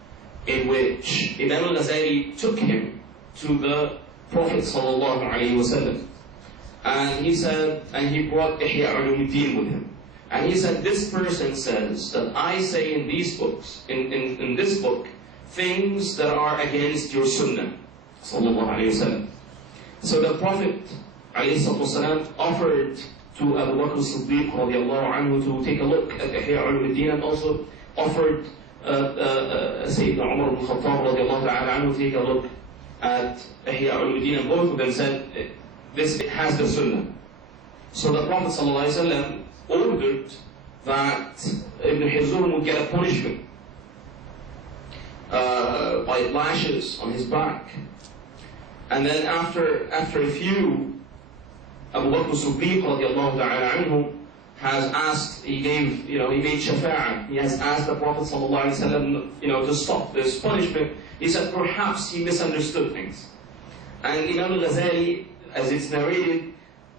in which Imam Al-Ghazali took him to the Prophet sallallahu alaihi wasallam, and he said, and he brought Ihya Ulumuddin with him, and he said, this person says that I say in these books, in this book, things that are against your sunnah sallallahu alaihi wasallam. So the Prophet alayhi wasallam offered to Abu Bakr as-Siddiq radiallahu anhu to take a look at Ihya Ulumuddin, and also offered Sayyidina Umar ibn Khattab radiallahu ta'ala anhu to take a look at Ihya Ulumuddin, and both of them said, this has the sunnah. So the Prophet sallallahu alaihi wasallam ordered that Ibn Hirzum would get a punishment by lashes on his back. And then after a few, Abu Bakr as-Siddiq radiallahu ta'ala anhu has asked, he made shafa'ah, he has asked the Prophet sallallahu alaihi wasallam, to stop this punishment. He said perhaps he misunderstood things. And Imam Al-Ghazali, as it's narrated,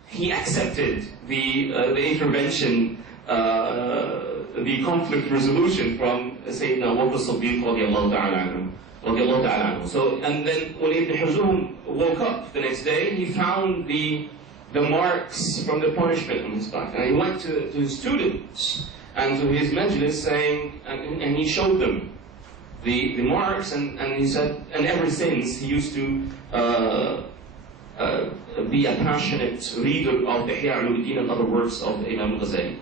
he accepted the intervention, the conflict resolution from Sayyidina Abu Bakr as-Siddiq radiallahu ta'ala anhu. So, and then when Ibn Hirzum woke up the next day, he found the marks from the punishment on his back. And he went to his students and to his majlis saying, and he showed them the marks, and he said, and ever since he used to be a passionate reader of the Ihya Ulumuddin and other works of Imam Al-Ghazali.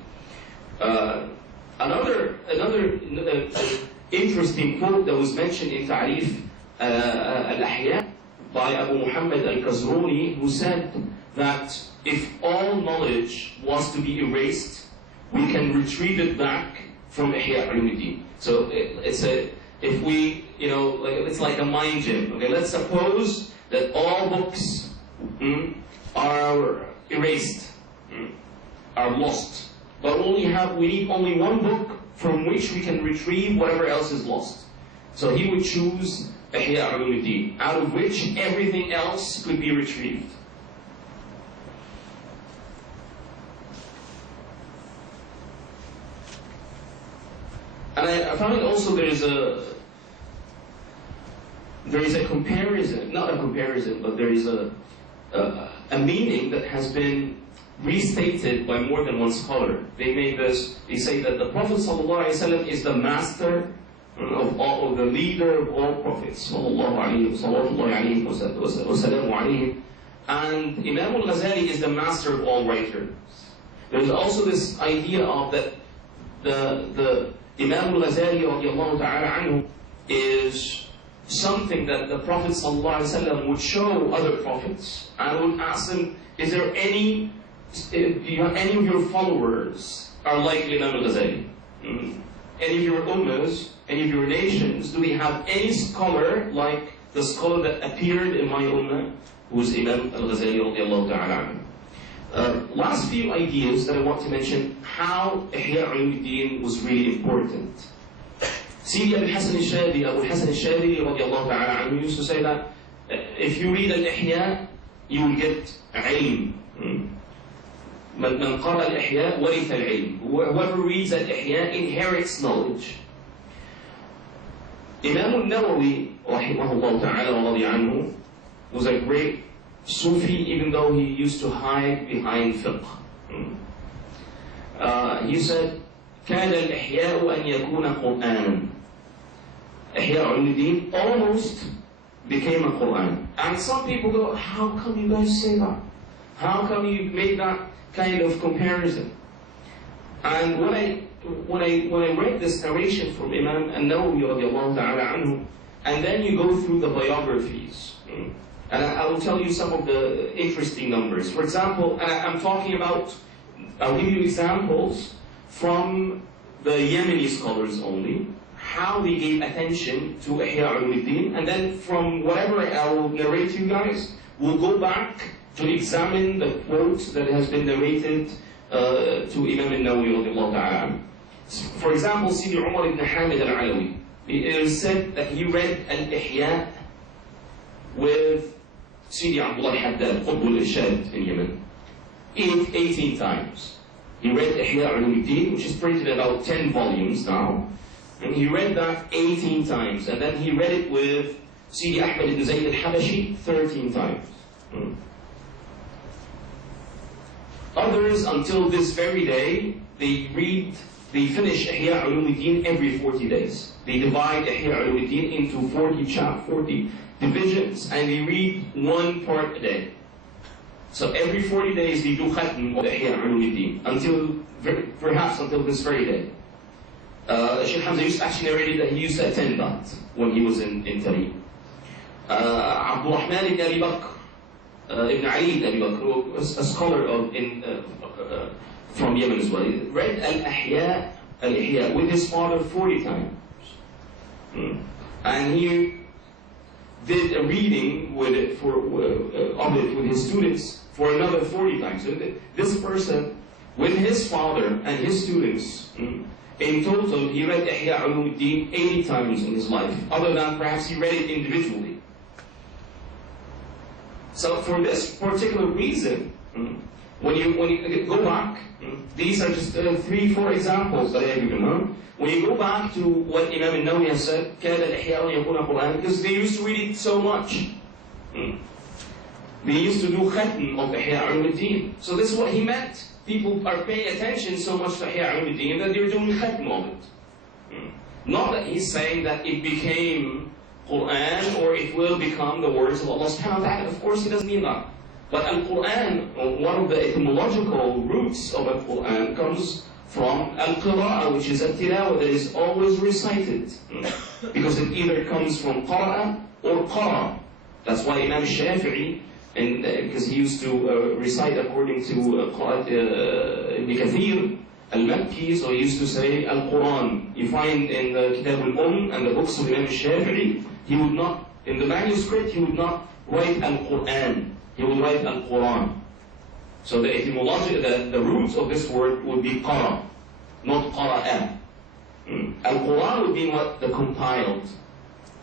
Another interesting quote that was mentioned in Ta'arif al-Ahya by Abu Muhammad al-Kazruni, who said that if all knowledge was to be erased, we can retrieve it back from Ihya Ulumuddin. So it's like a mind gym. Okay, let's suppose that all books are erased, are lost, but we need only one book from which we can retrieve whatever else is lost. So he would choose Ihya Ulumuddin, out of which everything else could be retrieved. And I found also there there is a comparison, not a comparison, but there is a meaning that has been restated by more than one scholar. They say that the Prophet ﷺ is the master of all, of the leader of all prophets, and Imam Al-Ghazali is the master of all writers. There's also this idea of that the Imam Al-Ghazali radiallahu ta'ala anhu is something that the Prophet ﷺ would show other prophets and would ask them, is there any of your followers are like Imam Al-Ghazali? Any of your ummahs, any of your nations, do we have any scholar like the scholar that appeared in my ummah, who is Imam Al-Ghazali radiallahu ta'ala anhu? Last few ideas that I want to mention, how Ihya Ulumuddin was really important. Sidi Abu Hassan al-Shadili radiallahu ta'ala anhu used to say that if you read Al-Ihya, you will get ilm. من قرأ الإحياء ورث العلم. Whoever reads Al-Ihya inherits knowledge. Imam al-Nawawi rahimahullah ta'ala wa radi anhu was a great Sufi, even though he used to hide behind fiqh. He said, كان الإحياء أن يكون قرآنا. Ihya Ulumuddin almost became a Quran. And some people go, how come you guys say that? How come you made that kind of comparison? And when I read this narration from Imam An-Nawawi radiallahu ta'ala anhu, and then you go through the biographies, and I will tell you some of the interesting numbers. For example, and I'm talking about, I'll give you examples from the Yemeni scholars only, how they gave attention to Ihya Ulumuddin, and then from whatever I will narrate to you guys, we'll go back to examine the quote that has been narrated to Imam An-Nawawi radiallahu ta'ala. For example, Sidi Umar ibn Hamid al-Alawi, it is said that he read Al-Ihya with Sidi Abdullah Haddad, Qutb al-Irshad in Yemen, 18 times. He read Ihya Ulumuddin, which is printed in about 10 volumes now, and he read that 18 times, and then he read it with Sidi Ahmed ibn Zayd al-Habashi 13 times. Others, until this very day, they finish Ihya Ulumuddin every 40 days. They divide Ihya Ulumuddin into 40 divisions, and they read one part a day. So every 40 days they do khatm of Ihya Ulumuddin, perhaps until this very day. Sheikh Hamza actually narrated that he used to attend that when he was in Tariq. Abdul Rahman ibn Abi Bakr, Ibn Ali ibn Abi Bakr, a scholar from Yemen as well, he read Al-Ihya with his father 40 times. And he did a reading with it of it with his students for another 40 times. So this person, with his father and his students, in total, he read Ihya Ulumuddin 80 times in his life, other than perhaps he read it individually. So for this particular reason, when you go back, these are just 3-4 examples that I have given. When you go back to what Imam An-Nawawi has said, كَانَ الْإِحْيَاءُ يَكُونَ قُرْآنًا, because they used to read it so much. They used to do khatm of Ihya Ulumuddin. So this is what he meant. People are paying attention so much to Ihya Ulumuddin that they're doing khatm of it. Not that he's saying that it became Quran or it will become the words of Allah subhanahu wa ta'ala. Of course he doesn't mean that. But Al-Quran, one of the etymological roots of Al-Quran comes from Al-Qira'ah, which is a tilawah that is always recited. Because it either comes from Qara'a or Qara. That's why Imam Shafi'i, because he used to recite according to Ibn Kathir, Al-Makki, so he used to say Al-Quran. You find in the Kitab al-Umm and the books of Imam Shafi'i, he would not, in the manuscript, he would not write Al-Quran. He would write Al-Quran. So the etymology, the roots of this word would be Qara, not Qara'a. Al-Quran would be what? The compiled.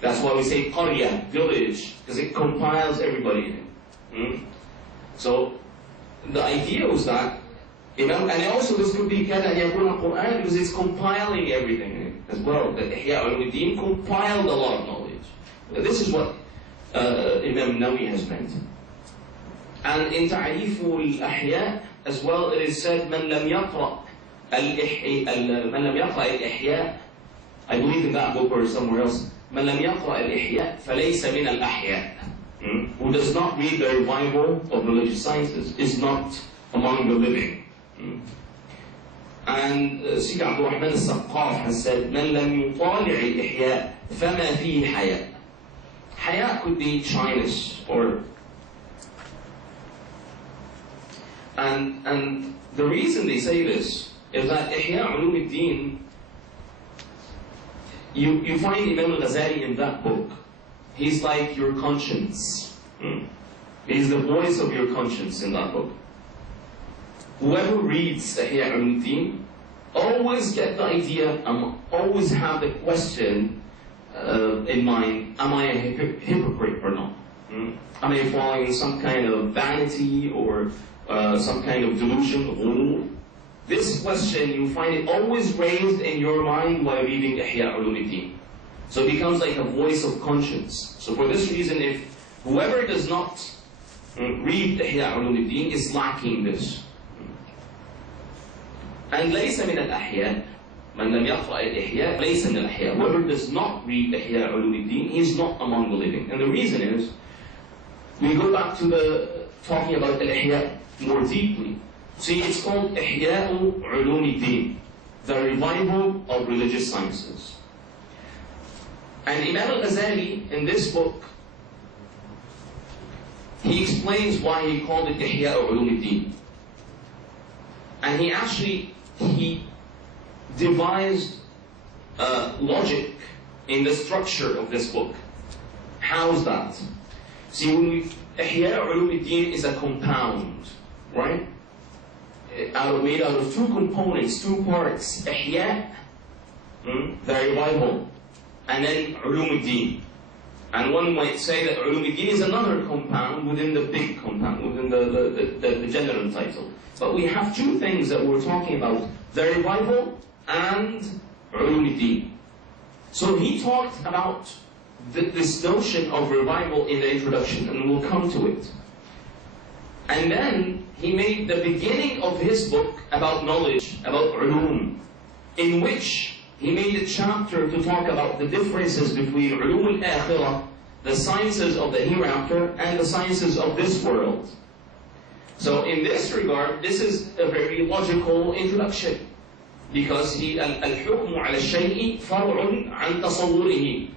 That's why we say Qarya, village, because it compiles everybody in it. So the idea was that, and also this could be كَانَ أَنْ يَكُونَ Quran, because it's compiling everything in it as well. That Ihya Ulumuddin compiled a lot of knowledge. This is what Imam Nawawi has meant. And in تعريف الأحياء as well, it is said من لم يقرأ الإحياء, I believe in that book or somewhere else, من لم يقرأ الإحياء فليس من الأحياء. Who does not read the revival of religious sciences is not among the living. And Sheikh Abdul Rahman al-Saqqaf has said من لم يطالع الإحياء فما فيه حياء. Haya could be shyness, or and the reason they say this is that Ihya Ulum al-Din, you find Imam Al-Ghazali in that book. He's like your conscience. He's the voice of your conscience in that book. Whoever reads Ihya Ulum al-Din always get the idea, always have the question in mind, am I a hypocrite or not? Am I following some kind of vanity or some kind of delusion? This question, you find it always raised in your mind while reading Ihya Ulum al-Din. So it becomes like a voice of conscience. So for this reason, if whoever does not read Ihya Ulum al-Din is lacking this. And ليس من الأحياء من لم يقرأ الإحياء ليس من الأحياء. Whoever does not read Ihya Ulum al-Din, he is not among the living. And the reason is, we go back to the talking about al-Ihya more deeply. See, it's called Ihya Ulum al-Din, the revival of religious sciences. And Imam Al-Ghazali, in this book, he explains why he called it Ihya Ulum al-Din. And he devised logic in the structure of this book. How's that? See, Ihya Ulum al-Din is a compound, right? Made out of two components, two parts. Ihya, the revival, and then Ulum al-Din. And one might say that Ulum al-Din is another compound within the big compound, within the general title. But we have two things that we're talking about, the revival and Ulum al-Din. So he talked about this notion of revival in the introduction, and we'll come to it. And then he made the beginning of his book about knowledge, about ulum, in which he made a chapter to talk about the differences between ulum al-akhirah, the sciences of the hereafter, and the sciences of this world. So in this regard, this is a very logical introduction, because al-hukmu ala shay'i far'un an tasawwurihi.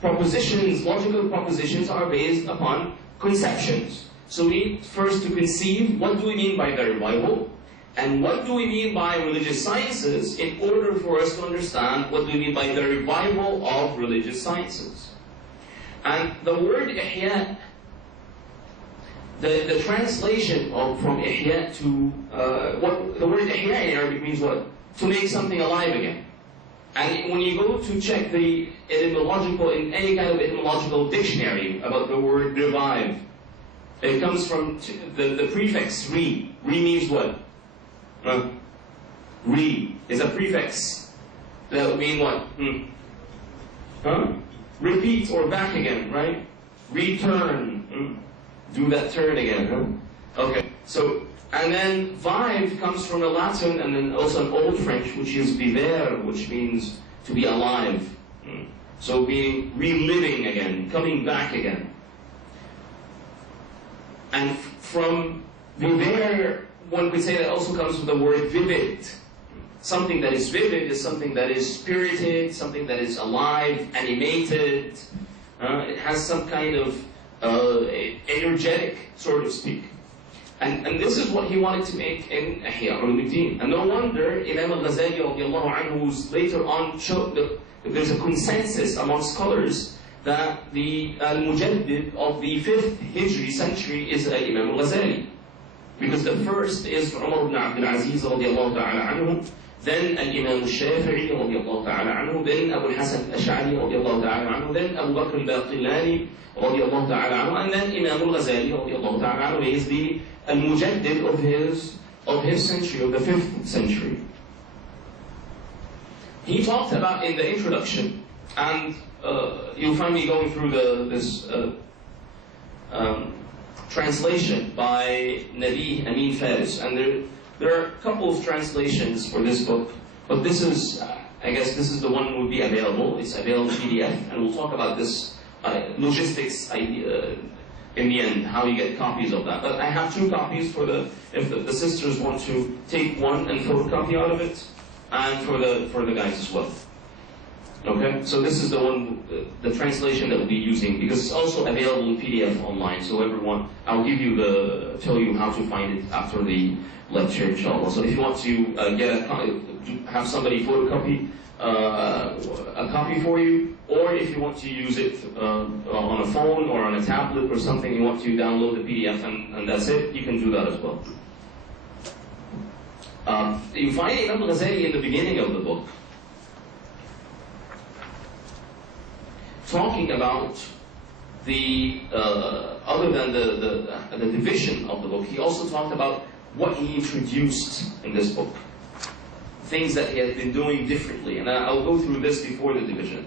Propositions, logical propositions are based upon conceptions. So we need first to conceive, what do we mean by the revival? And what do we mean by religious sciences, in order for us to understand what do we mean by the revival of religious sciences. And the word ihya, the translation from ihya to, the word ihya in Arabic means what? To make something alive again. And when you go to check the etymological, in any kind of etymological dictionary about the word revive, it comes from the prefix re. Re means what? Re is a prefix. That would mean what? Repeat or back again, right? Return. Do that turn again. Okay. So, and then vive comes from the Latin and then also an Old French, which is vivere, which means to be alive. So being reliving again, coming back again. And from vivere, one could say that also comes from the word vivid. Something that is vivid is something that is spirited, something that is alive, animated. It has some kind of energetic, so to speak. And this is what he wanted to make in Ihya Ulum al-Din. And no wonder Imam Al-Ghazali radiallahu anhu, who's later on showed that there's a consensus among scholars that the Al-Mujaddid of the 5th Hijri century is Imam Al-Ghazali. Because the first is Umar ibn Abdul Aziz radiallahu ta'ala anhu, then Al-Imam al-Shafi'i radiallahu ta'ala anhu, then Abu al-Hasan al-Ash'ari radiallahu ta'ala anhu, then Abu Bakr al-Baqillani radiallahu ta'ala anhu, and then Imam Al-Ghazali radiallahu ta'ala anhu is the Al-Mujaddid of his century, of the 5th century. He talked about in the introduction, and you'll find me going through this translation by Nabi Amin Faris, and there are a couple of translations for this book, but this is, I guess this is the one that would be available. It's available PDF, and we'll talk about this logistics idea in the end, how you get copies of that. But I have 2 copies for if the sisters want to take one and photocopy out of it, and for the guys as well. Okay, so this is the one, the translation that we'll be using, because it's also available in PDF online. So everyone, I'll tell you how to find it after the lecture, inshallah. So if you want to have somebody photocopy a copy for you, or if you want to use it on a phone or on a tablet or something, you want to download the PDF and that's it, you can do that as well. You find Al-Ghazali in the beginning of the book talking about other than the division of the book, he also talked about what he introduced in this book, things that he had been doing differently, and I'll go through this before the division.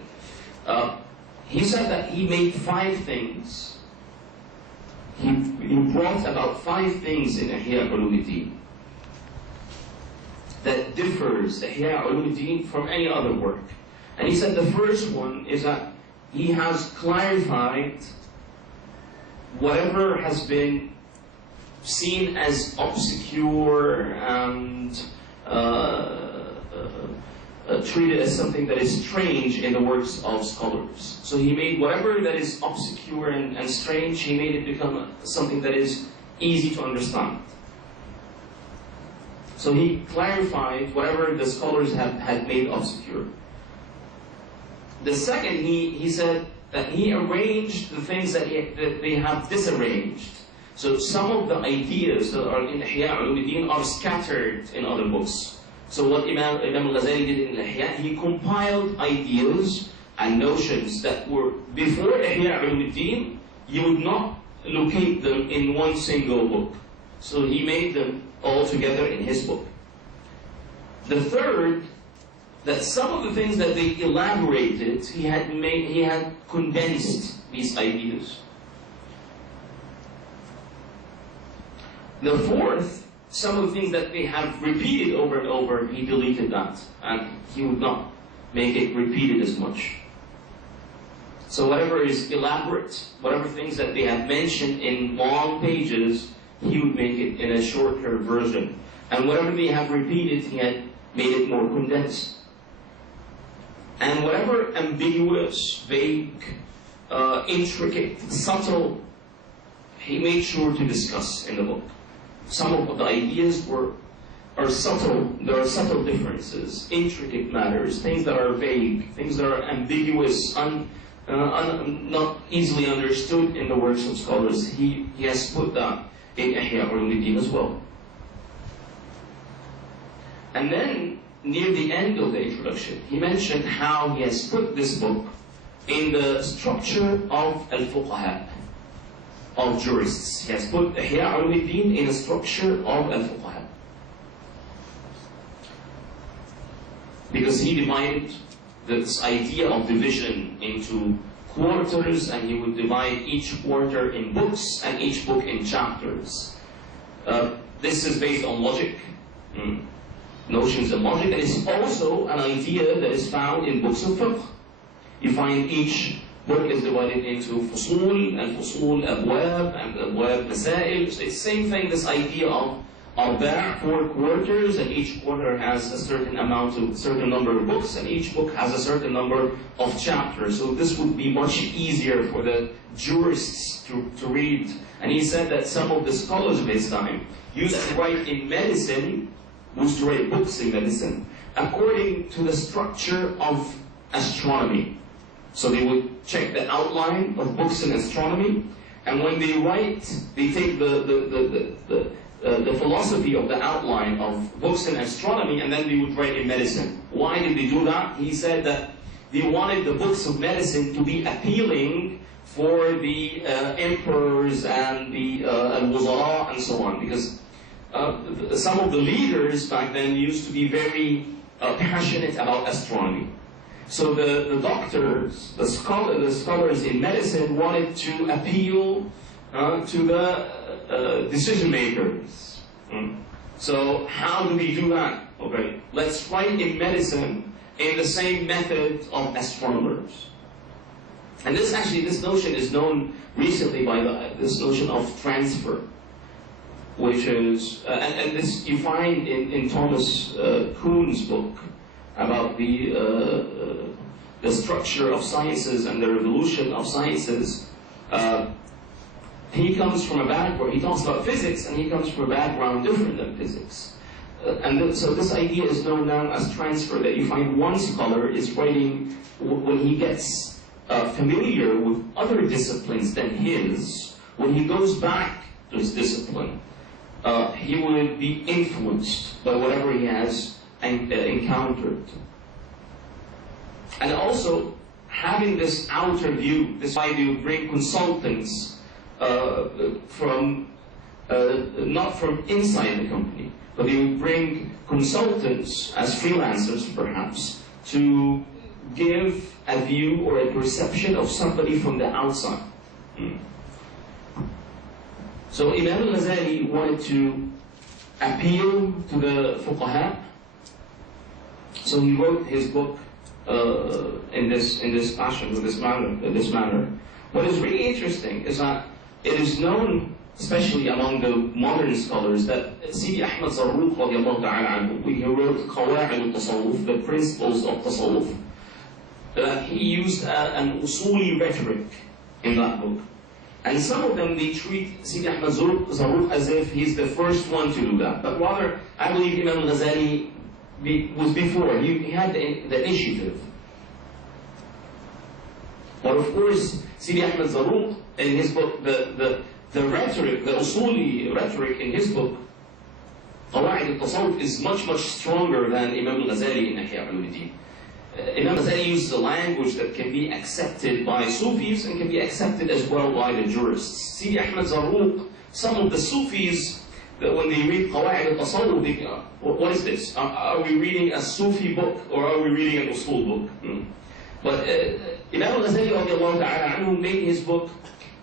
He said that he made 5 things. He brought about 5 things in Ihya Ulumuddin that differs Ihya Ulumuddin from any other work. And he said the first one is that he has clarified whatever has been seen as obscure and treated as something that is strange in the works of scholars. So he made whatever that is obscure and strange, he made it become something that is easy to understand. So he clarified whatever the scholars had made obscure. The second, he said that he arranged the things that they have disarranged. So some of the ideas that are in Ihya Ulumuddin are scattered in other books. So what Imam Al-Ghazali did in Ihya, he compiled ideas and notions that were before Ihya Ulumuddin, you would not locate them in one single book. So he made them all together in his book. The third, that some of the things that they elaborated, he had condensed these ideas. The fourth, some of the things that they have repeated over and over, he deleted that, and he would not make it repeated as much. So whatever is elaborate, whatever things that they have mentioned in long pages, he would make it in a shorter version. And whatever they have repeated, he had made it more condensed. And whatever ambiguous, vague, intricate, subtle, he made sure to discuss in the book. Some of the ideas are subtle. There are subtle differences, intricate matters, things that are vague, things that are ambiguous, not easily understood in the works of scholars. He has put that in Ihya Ulumuddin as well. And then, near the end of the introduction, he mentioned how he has put this book in the structure of al-fuqaha, of jurists. He has put Ihya Ulumuddin in a structure of al-fuqaha. Because he divided this idea of division into quarters, and he would divide each quarter in books and each book in chapters. This is based on logic, notions of logic, and it's also an idea that is found in books of fiqh. You find each book is divided into fusul, and fusul abwab, and abwab masail. So it's the same thing, this idea of arba', 4 quarters, and each quarter has a certain number of books, and each book has a certain number of chapters. So this would be much easier for the jurists to read. And he said that some of the scholars of his time used to write in medicine, used to write books in medicine, according to the structure of astronomy. So they would check the outline of books in astronomy, and when they write, they take the philosophy of the outline of books in astronomy, and then they would write in medicine. Why did they do that? He said that they wanted the books of medicine to be appealing for the emperors and the al-wuzara and so on, because some of the leaders back then used to be very passionate about astronomy. So the doctors, the scholars in medicine wanted to appeal to the decision makers. So how do we do that? Okay, let's write in medicine in the same method of astronomers. And this notion is known recently by this notion of transfer, which is, and this you find in Thomas Kuhn's book about the structure of sciences and the revolution of sciences. He comes from a background, he talks about physics, and he comes from a background different than physics. So this idea is known now as transfer, that you find one scholar is writing, when he gets familiar with other disciplines than his, when he goes back to his discipline, he will be influenced by whatever he has encountered. And also, having this outer view, this idea you bring consultants from, not from inside the company, but you bring consultants as freelancers perhaps to give a view or a perception of somebody from the outside. So Imam Al-Ghazali wanted to appeal to the fuqaha, so he wrote his book in this fashion, in this manner. What is really interesting is that it is known, especially among the modern scholars, that Sidi Ahmad Zarruq radiallahu ta'ala anhu, when he wrote Qawa'id al-Tasawwuf, the principles of Tasawwuf, he used an usuli rhetoric in that book. And some of them, they treat Sidi Ahmad Zarruq as if he's the first one to do that. But rather, I believe Imam Al-Ghazali was before. He had the initiative. But of course, Sidi Ahmad Zarruq, in his book, the rhetoric, the usuli rhetoric in his book, Qawa'id al-Tasawwuf, is much, much stronger than Imam Al-Ghazali in Ihya Ulumuddin. Imam Ghazali uses a language that can be accepted by Sufis and can be accepted as well by the jurists. Sidi Ahmad Zarruq, some of the Sufis, that when they read Qawa'id al-Tasawwuf, they think, what is this? Are we reading a Sufi book or are we reading an usul book? But Imam Ghazali radiallahu ta'ala anhu made his book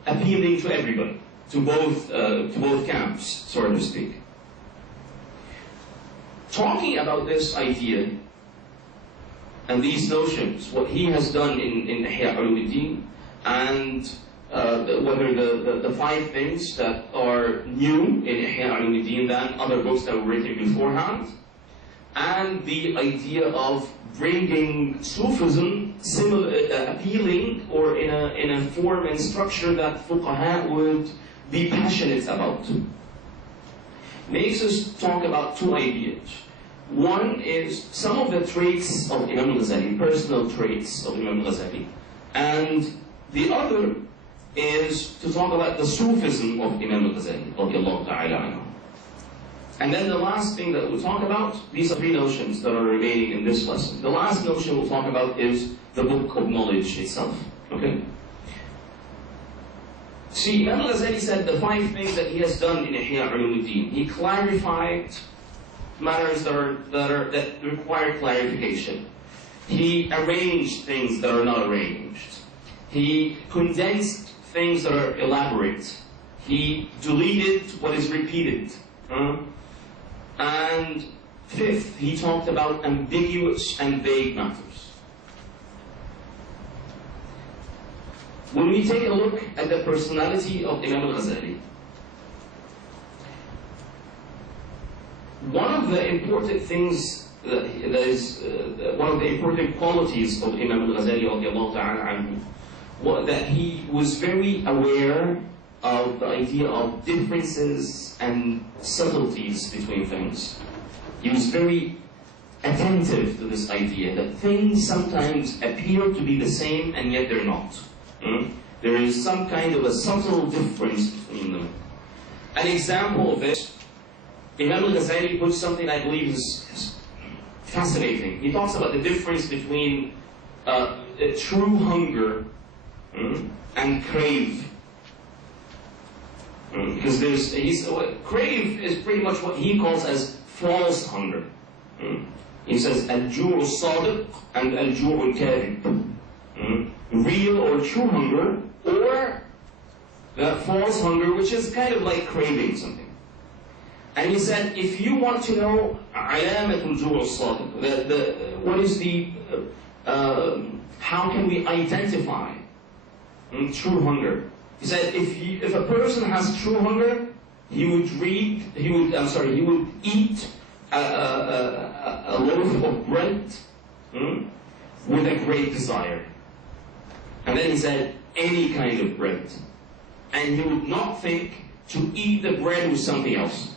appealing to everybody, to both camps, so to speak. Talking about this idea and these notions, what he has done in Ihya Ulumuddin, and whether the 5 things that are new in Ihya Ulumuddin than other books that were written beforehand, and the idea of bringing Sufism appealing or in a form and structure that fuqaha would be passionate about. Makes us talk about 2 ideas. One is some of the traits of Imam Al-Ghazali, personal traits of Imam Al-Ghazali, and the other is to talk about the Sufism of Imam Al-Ghazali, radiallahu ta'ala anhu. And then the last thing that we'll talk about, these are 3 notions that are remaining in this lesson. The last notion we'll talk about is the book of knowledge itself. Okay? See, Imam Al-Ghazali said the 5 things that he has done in Ihya Ulumuddin. He clarified matters that require clarification. He arranged things that are not arranged. He condensed things that are elaborate. He deleted what is repeated. And 5th, he talked about ambiguous and vague matters. When we take a look at the personality of Imam Al-Ghazali, one of the important things one of the important qualities of Imam Al-Ghazali radiallahu ta'ala anhu, that he was very aware of the idea of differences and subtleties between things. He was very attentive to this idea that things sometimes appear to be the same and yet they're not. There is some kind of a subtle difference between them. An example of this, Imam Al-Ghazali puts something I believe is fascinating. He talks about the difference between true hunger and crave. Because crave is pretty much what he calls as false hunger. He says al-ju' al-sadiq and al-ju' al-kadhib. Real or true hunger, or false hunger, which is kind of like craving something. And he said, if you want to know علامة الجوع الصادق, what is the, how can we identify true hunger? He said, if a person has true hunger, he would eat a loaf of bread with a great desire. And then he said, any kind of bread. And he would not think to eat the bread with something else.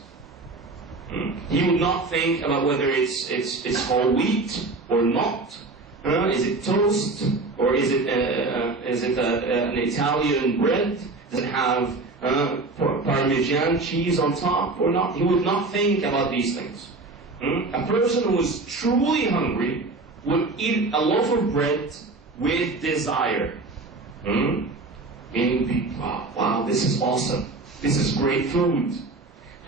He would not think about whether it's whole wheat or not. Is it toast, or is it an Italian bread? Does it have Parmesan cheese on top or not? He would not think about these things. A person who is truly hungry would eat a loaf of bread with desire. Meaning, wow, this is awesome. This is great food.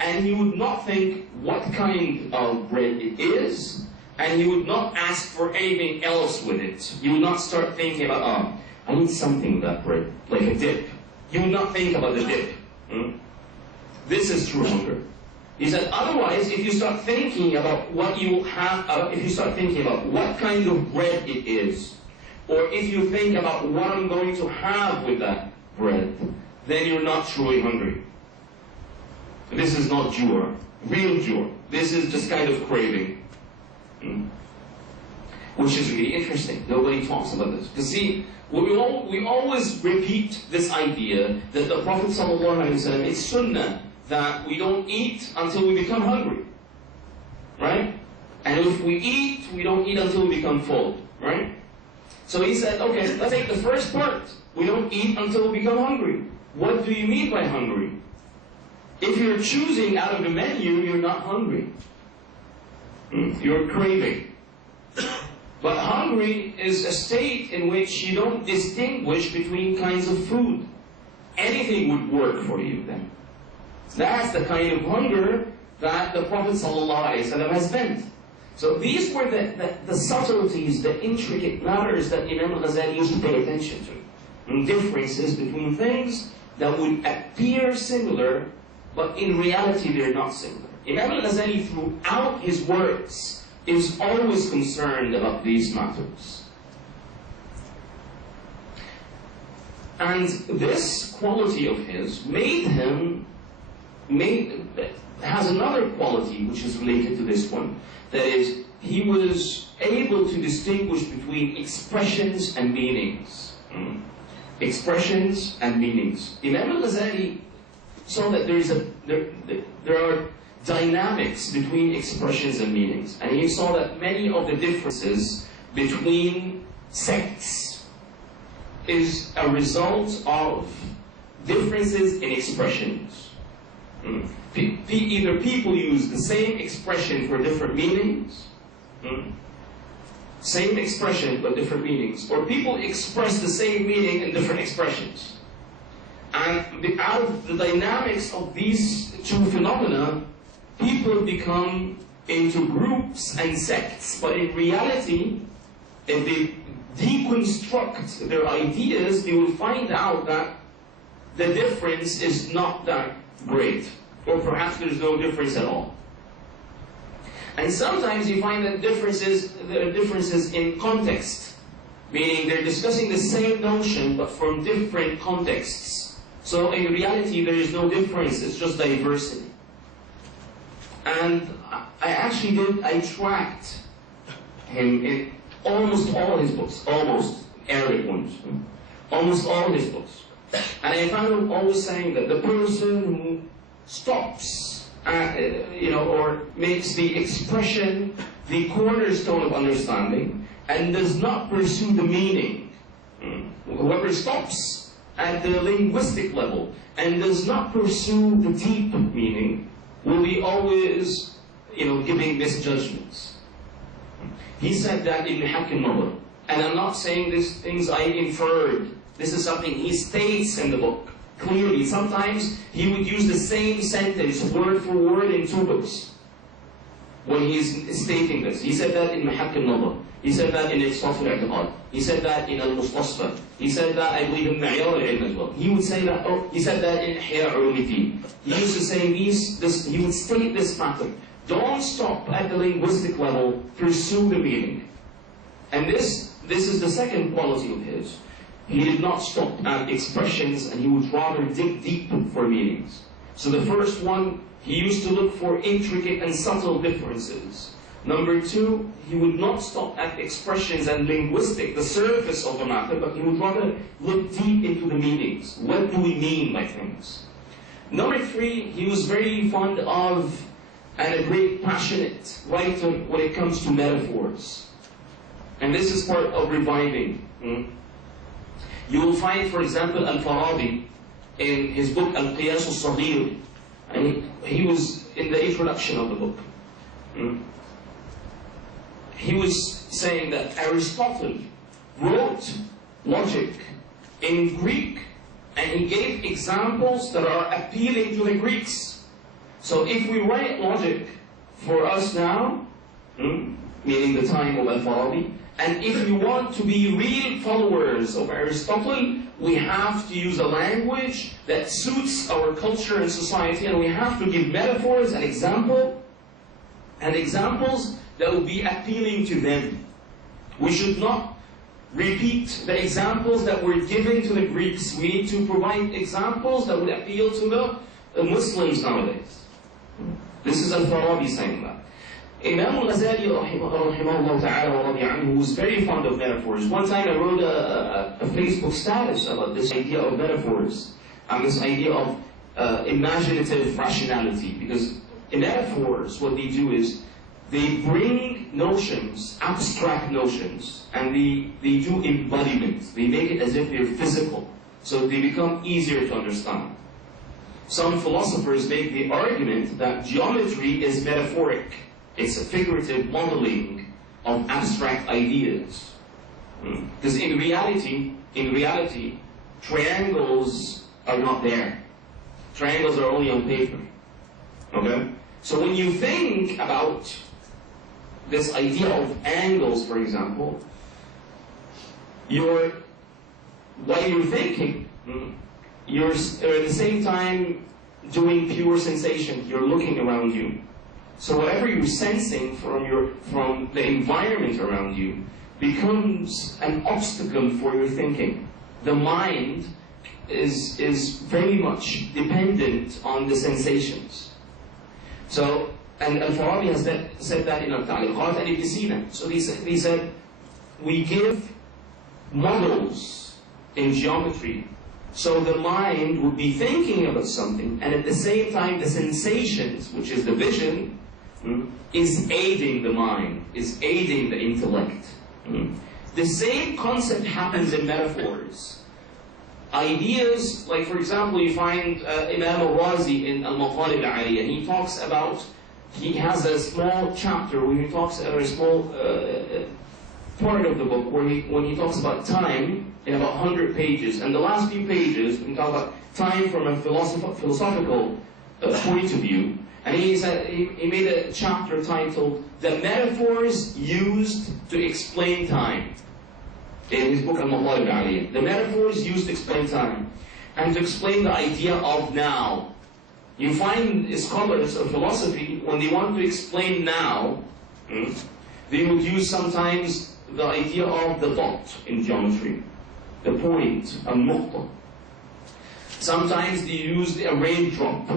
And he would not think what kind of bread it is, and he would not ask for anything else with it. He would not start thinking about, I need something with that bread, like a dip. You would not think about the dip. This is true hunger. He said, otherwise, if you start thinking about what you have, if you start thinking about what kind of bread it is, or if you think about what I'm going to have with that bread, then you're not truly hungry. This is not jur, real jur. This is just kind of craving. Which is really interesting. Nobody talks about this. Because see, we always repeat this idea that the Prophet ﷺ, it's sunnah that we don't eat until we become hungry. Right? And if we eat, we don't eat until we become full. Right? So he said, okay, let's take the first part. We don't eat until we become hungry. What do you mean by hungry? If you're choosing out of the menu, you're not hungry. You're craving. But hungry is a state in which you don't distinguish between kinds of food. Anything would work for you then. That's the kind of hunger that the Prophet ﷺ has meant. So these were the subtleties, the intricate matters that Imam Al-Ghazali used to pay attention to. Differences between things that would appear similar, but in reality they're not similar. Imam Al-Ghazali, throughout his works, is always concerned about these matters. And this quality of his has another quality which is related to this one. That is, he was able to distinguish between expressions and meanings. Expressions and meanings. Imam Al-Ghazali saw that there are dynamics between expressions and meanings. And he saw that many of the differences between sects is a result of differences in expressions. Either people use the same expression for different meanings, same expression but different meanings, or people express the same meaning in different expressions. And out of the dynamics of these two phenomena, people become into groups and sects. But in reality, if they deconstruct their ideas, they will find out that the difference is not that great. Or perhaps there's no difference at all. And sometimes you find that there are differences in context. Meaning they're discussing the same notion but from different contexts. So in reality there is no difference, it's just diversity. And I tracked him in almost all his books, almost Arabic ones, almost all his books. And I found him always saying that the person who stops, or makes the expression the cornerstone of understanding and does not pursue the meaning, whoever stops at the linguistic level and does not pursue the deep meaning will be always, giving misjudgments. He said that in Hakim Nawar. And I'm not saying these things I inferred. This is something he states in the book. Clearly, sometimes he would use the same sentence word for word in two books. when he's stating this. He said that in Mahak al-Nadar. He said that in Iqsaf al-I'tiqad. He said that in Al-Mustasfa. He said that, I believe, in Ma'yar al-Ilm as well. He would say that, he said that in Ihya Ulumuddin. He used to say he would state this matter. Don't stop at the linguistic level, pursue the meaning. And this is the second quality of his. He did not stop at expressions, and he would rather dig deep for meanings. So the first one, he used to look for intricate and subtle differences. Number two, he would not stop at expressions and linguistic, the surface of the matter, but he would rather look deep into the meanings. What do we mean by things? Number three, he was very fond of, and a great passionate writer when it comes to metaphors. And this is part of reviving. You will find, for example, Al-Farabi in his book Al-Qiyas al-Saghir, and he was in the introduction of the book. He was saying that Aristotle wrote logic in Greek, and he gave examples that are appealing to the Greeks. So if we write logic for us now, meaning the time of Al-Farabi, and if we want to be real followers of Aristotle, we have to use a language that suits our culture and society, and we have to give metaphors and examples that will be appealing to them. We should not repeat the examples that were given to the Greeks. We need to provide examples that would appeal to the Muslims nowadays. This is Al-Farabi saying that. Imam Al-Ghazali rahimahullah ta'ala wa radi anhu was very fond of metaphors. One time I wrote a Facebook status about this idea of metaphors and this idea of imaginative rationality. Because in metaphors, what they do is they bring notions, abstract notions, and they do embodiment. They make it as if they're physical, so they become easier to understand. Some philosophers make the argument that geometry is metaphoric. It's a figurative modeling of abstract ideas. Because in reality, triangles are not there. Triangles are only on paper. Okay? So when you think about this idea of angles, for example, while you're thinking, you're at the same time doing pure sensation. You're looking around you. So whatever you're sensing from the environment around you becomes an obstacle for your thinking. The mind is very much dependent on the sensations. So, and Al-Farabi has said that in Al-Ta'liqat and Ibn Sina. So he said, we give models in geometry, so the mind would be thinking about something, and at the same time the sensations, which is the vision, is aiding the mind, is aiding the intellect. The same concept happens in metaphors. Ideas, like for example, you find Imam Al-Razi in Al-Matalib Al-Aliyah. He has a small chapter where he talks, a small part of the book when he talks about time in about 100 pages. And the last few pages, when he talks about time from a philosophical point of view, and he made a chapter titled "The Metaphors Used to Explain Time" in his book Al-Matalib Al-Aliyah. The metaphors used to explain time and to explain the idea of now. You find scholars of philosophy, when they want to explain now, they would use sometimes the idea of the dot in geometry, the point, al-nuqta. Sometimes they use a raindrop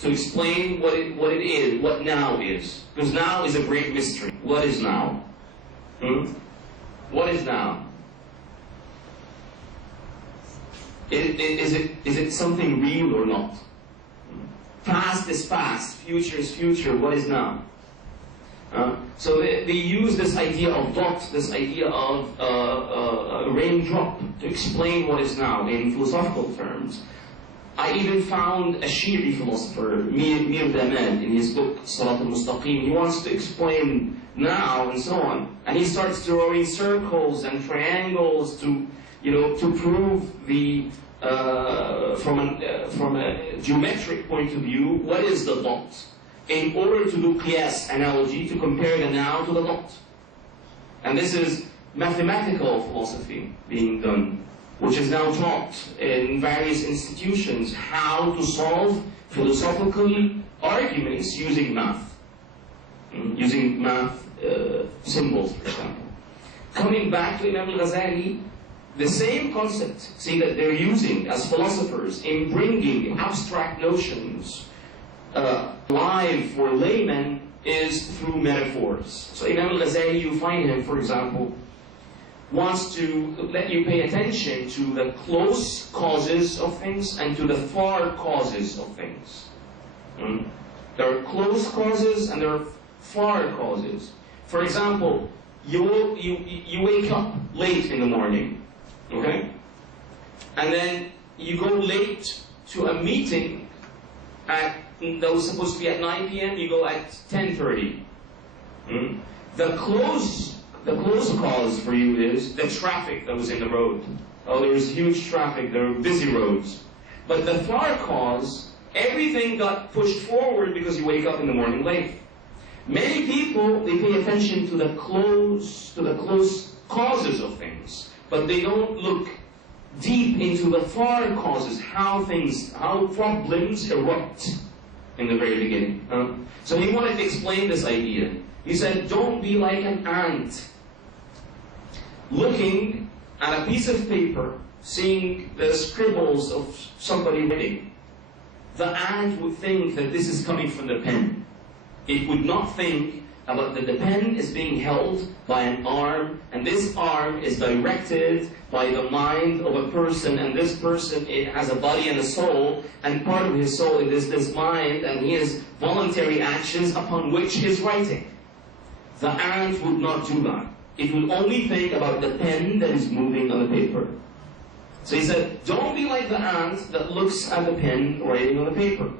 to explain what it is, what now is. Because now is a great mystery. What is now? What is now? Is it something real or not? Past is past, future is future, what is now? So they use this idea of dot, this idea of a raindrop to explain what is now in philosophical terms. I even found a Shi'i philosopher, Mir Daman, in his book Salat al-Mustaqim. He wants to explain now and so on. And he starts drawing circles and triangles to prove from a geometric point of view, what is the dot? in order to do qiyas, analogy, to compare the now to the not. And this is mathematical philosophy being done, which is now taught in various institutions, how to solve philosophical arguments using math. Using math symbols, for example. Coming back to Imam Al-Ghazali, the same concept, see, that they're using as philosophers in bringing abstract notions live for laymen is through metaphors. So Imam Al-Ghazali, you find him, for example, wants to let you pay attention to the close causes of things and to the far causes of things. There are close causes and there are far causes. For example, you wake up late in the morning, okay? And then you go late to a meeting that was supposed to be at 9 p.m., you go at 10:30. The close cause for you is the traffic that was in the road. Oh, there was huge traffic, there were busy roads. But the far cause, everything got pushed forward because you wake up in the morning late. Many people, they pay attention to the close causes of things, but they don't look deep into the far causes, how problems erupt in the very beginning. So he wanted to explain this idea. He said, don't be like an ant looking at a piece of paper, seeing the scribbles of somebody writing. The ant would think that this is coming from the pen. It would not think about that the pen is being held by an arm, and this arm is directed by the mind of a person, and this person, it has a body and a soul, and part of his soul is this mind, and his voluntary actions upon which he is writing. The ant would not do that. It would only think about the pen that is moving on the paper. So he said, don't be like the ant that looks at the pen writing on the paper,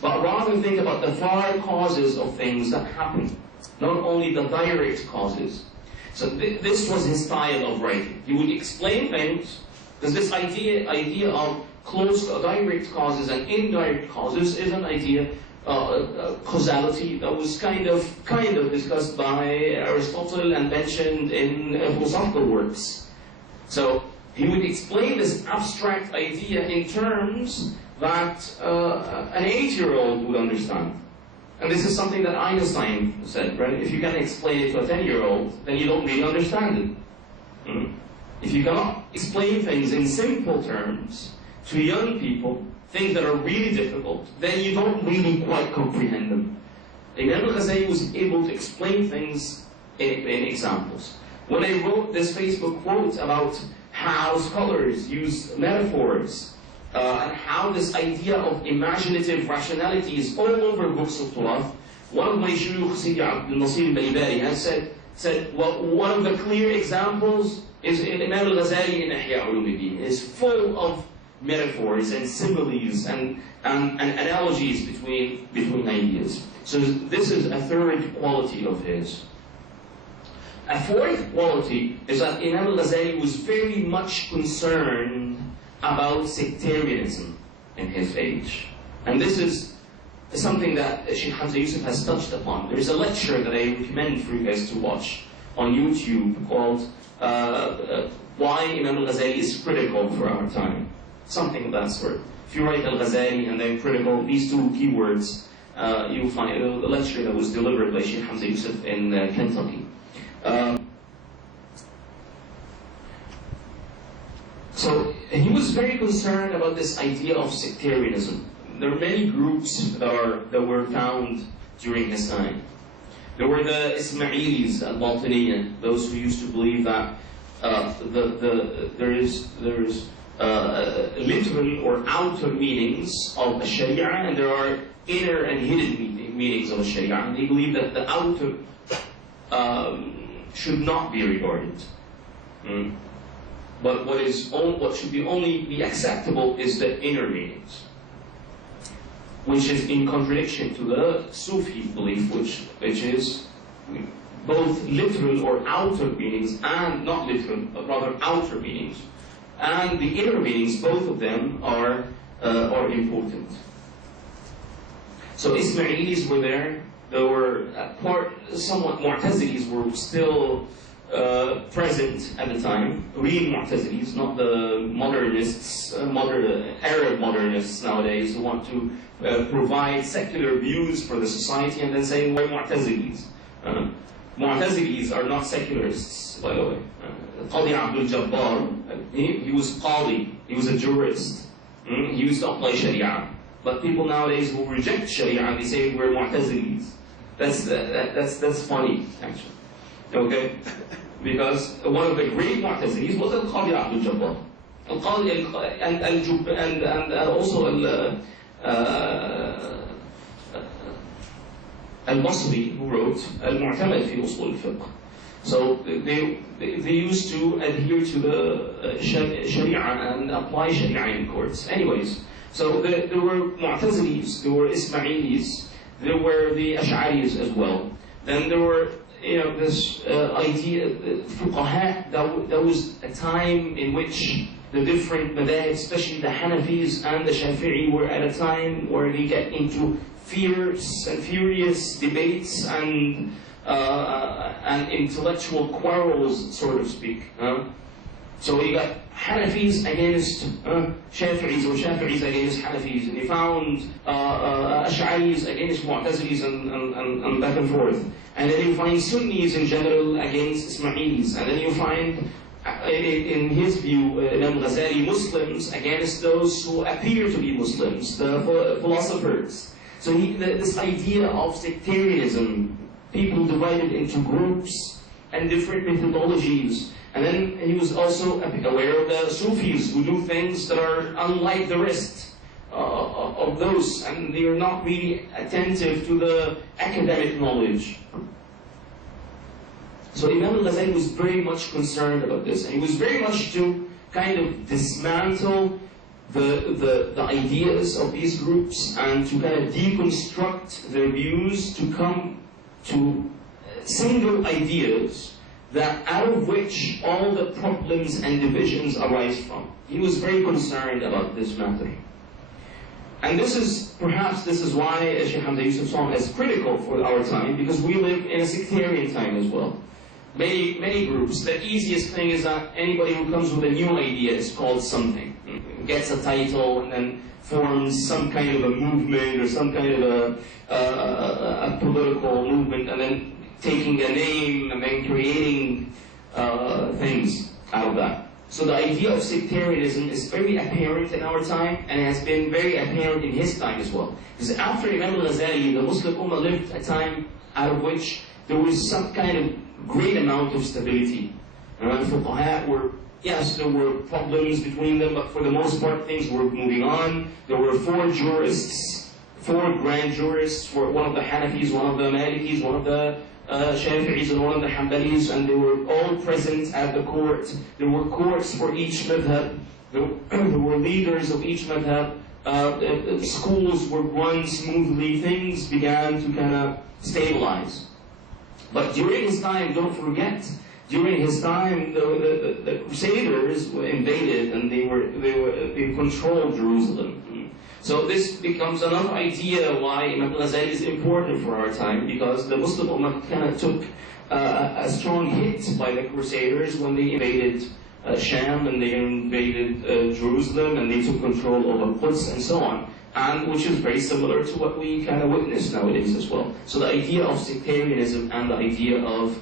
but rather think about the far causes of things that happen, not only the direct causes. So this was his style of writing. He would explain things, because this idea of close direct causes and indirect causes is an idea, causality, that was kind of discussed by Aristotle and mentioned in philosophical works. So he would explain this abstract idea in terms that an 8-year-old would understand. And this is something that Einstein said, right? If you can explain it to a 10-year-old, then you don't really understand it. If you cannot explain things in simple terms to young people, things that are really difficult, then you don't really quite comprehend them. Imam Al-Ghazali was able to explain things in examples. When I wrote this Facebook quote about how scholars use metaphors, and how this idea of imaginative rationality is all over books of Torah, one of my shuyukh, Sidi Abdul Nasir al-Balibari, has said, well, one of the clear examples is in Imam Al-Ghazali in Ihya Ulumuddin. It's full of metaphors and similes and analogies between ideas. So this is a third quality of his. A fourth quality is that Imam Al-Ghazali was very much concerned about sectarianism in his age. And this is something that Sheikh Hamza Yusuf has touched upon. There is a lecture that I recommend for you guys to watch on YouTube called Why Imam Al-Ghazali is Critical for Our Time. Something of that sort. If you write Al-Ghazali and then critical, these two keywords, you'll find a lecture that was delivered by Sheikh Hamza Yusuf in Kentucky. So he was very concerned about this idea of sectarianism. There are many groups that were found during his time. There were the Ismailis, al-Batiniyya, those who used to believe that there is literal or outer meanings of the Sharia, and there are inner and hidden meanings of the Sharia. And they believe that the outer should not be regarded. But what should only be acceptable is the inner meanings, which is in contradiction to the Sufi belief, which is both literal or outer meanings, and not literal, but rather outer meanings, and the inner meanings. Both of them are important. So Ismailis were there. There were somewhat Mu'tazilis were still present at the time. Real Mu'tazilis, not the modernists, Arab modernists nowadays who want to provide secular views for the society and then say we're Mu'tazilis. Mu'tazilis are not secularists, by the way. Qadi Abdul Jabbar, he was Qadi, he was a jurist. He used to apply Sharia. But people nowadays who reject Sharia, they say we're Mu'tazilis. That's funny, actually. Okay? Because one of the great Mu'tazilis was Al-Qadi Abdul Jabbar. And also Al-Basri, who wrote Al-Mu'tamad fi Usul al-Fiqh. So they used to adhere to the Sharia and apply Sharia in courts. Anyways, so there were Mu'tazilis, there were Ismailis, there were the Ash'aris as well. Then there were, this idea, fuqaha, that was a time in which the different madhahib, especially the Hanafis and the Shafi'i, were at a time where they get into fierce and furious debates and intellectual quarrels, so to speak. So you got Hanafis against Shafi'is, or Shafi'is against Hanafis, and you found Ash'aris against Mu'tazilis and back and forth. And then you find Sunnis in general against Ismailis. And then you find, in his view, Al-Ghazali, Muslims against those who appear to be Muslims, the philosophers. So this idea of sectarianism, people divided into groups and different methodologies. And then he was also aware of the Sufis who do things that are unlike the rest of those, and they are not really attentive to the academic knowledge. So Imam Al-Ghazali was very much concerned about this, and he was very much to kind of dismantle the ideas of these groups and to kind of deconstruct their views to come to single ideas that out of which all the problems and divisions arise from. He was very concerned about this matter. And this is why Sheikh Hamza Yusuf saw him as critical for our time, because we live in a sectarian time as well. Many groups, the easiest thing is that anybody who comes with a new idea is called something. Gets a title and then forms some kind of a movement or some kind of a political movement, and then taking a name and then creating things out of that. So the idea of sectarianism is very apparent in our time, and it has been very apparent in his time as well. Because after Imam Al-Ghazali, the Muslim Ummah lived a time out of which there was some kind of great amount of stability. Fuqaha were, yes, there were problems between them, but for the most part things were moving on. There were four grand jurists, one of the Hanafis, one of the Malikis, one of the Shafi'is, and one of the Hanbalis, and they were all present at the court. There were courts for each madhab. There were leaders of each madhab. Schools were run smoothly. Things began to kind of stabilize. But during his time, don't forget, during his time, the Crusaders were invaded, and they controlled Jerusalem. So this becomes another idea why Imam Al-Ghazali is important for our time, because the Muslim Ummah kind of took a strong hit by the Crusaders when they invaded Sham, and they invaded Jerusalem, and they took control over Quds and so on, and which is very similar to what we kind of witness nowadays as well. So the idea of sectarianism and the idea of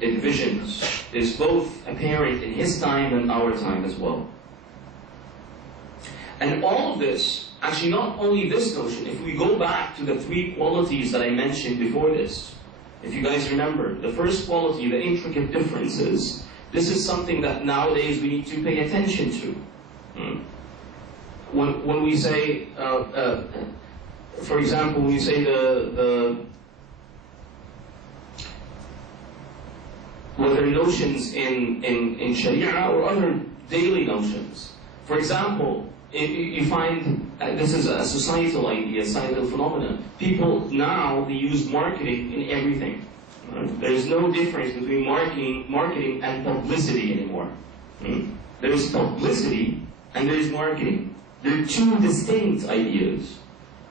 divisions is both apparent in his time and our time as well. And all of this, actually not only this notion, if we go back to the three qualities that I mentioned before this, if you guys remember, the first quality, the intricate differences, this is something that nowadays we need to pay attention to. When we say, for example, when we say whether notions in Sharia or other daily notions. For example, you find, this is a societal idea, societal phenomenon. People now, they use marketing in everything. There is no difference between marketing and publicity anymore. There is publicity and there is marketing. They're two distinct ideas.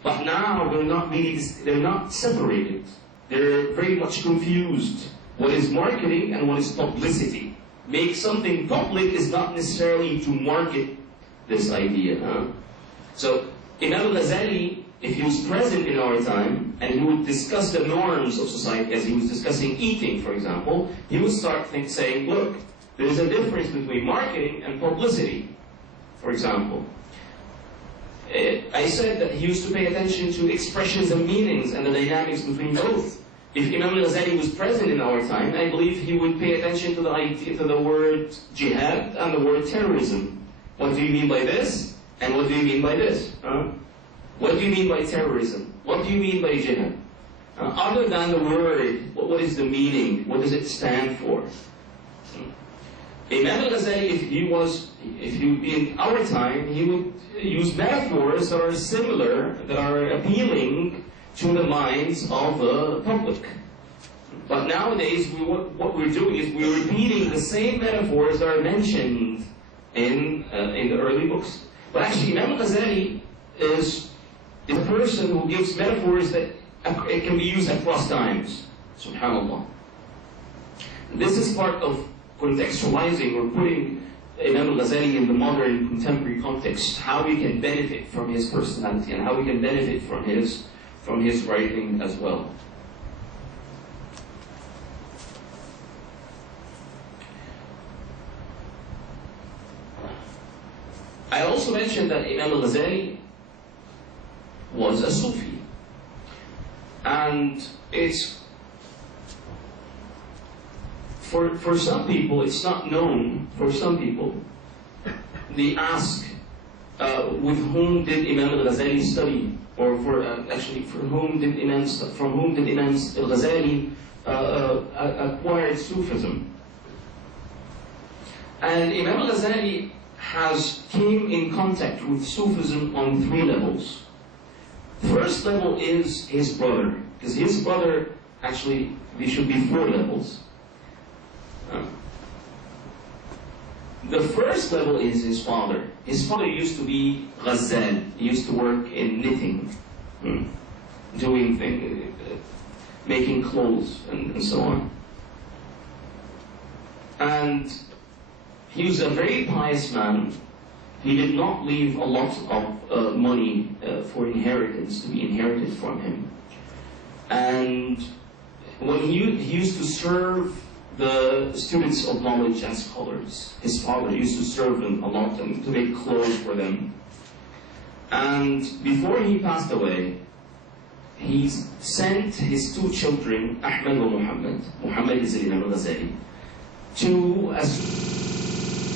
But now they're not separated. They're very much confused. What is marketing and what is publicity? Make something public is not necessarily to market this idea. So Imam Al-Ghazali, if he was present in our time and he would discuss the norms of society, as he was discussing eating, for example, he would start saying, look, there's a difference between marketing and publicity, for example. I said that he used to pay attention to expressions and meanings and the dynamics between both. If Imam Al-Ghazali was present in our time, I believe he would pay attention to the idea, to the word jihad and the word terrorism. What do you mean by this? And what do you mean by this? What do you mean by terrorism? What do you mean by jihad? Other than the word, what is the meaning? What does it stand for? Imam Al-Ghazali, if he in our time, he would use metaphors that are similar, that are appealing to the minds of the public. But nowadays, what we're doing is we're repeating the same metaphors that are mentioned in the early books. But actually, Imam Al-Ghazali is a person who gives metaphors that it can be used across times. Subhanallah. This is part of contextualizing or putting Imam Al-Ghazali in the modern contemporary context, how we can benefit from his personality and how we can benefit from his writing as well. I also mentioned that Imam Al-Ghazali was a Sufi, and it's for some people it's not known. For some people, they ask, with whom did Imam Al-Ghazali study, or from whom did Imam Al-Ghazali acquired Sufism? And Imam Al-Ghazali came in contact with Sufism on 3 levels. First level is his brother, because his brother, actually, there should be 4 levels. The first level is his father. His father used to be Ghazal. He used to work in knitting, doing things, making clothes, and so on. And he was a very pious man. He did not leave a lot of money for inheritance to be inherited from him. And when he used to serve the students of knowledge and scholars, his father used to serve them a lot and to make clothes for them. And before he passed away, he sent his 2 children, Ahmed and Muhammad is Imam Al-Ghazali, to a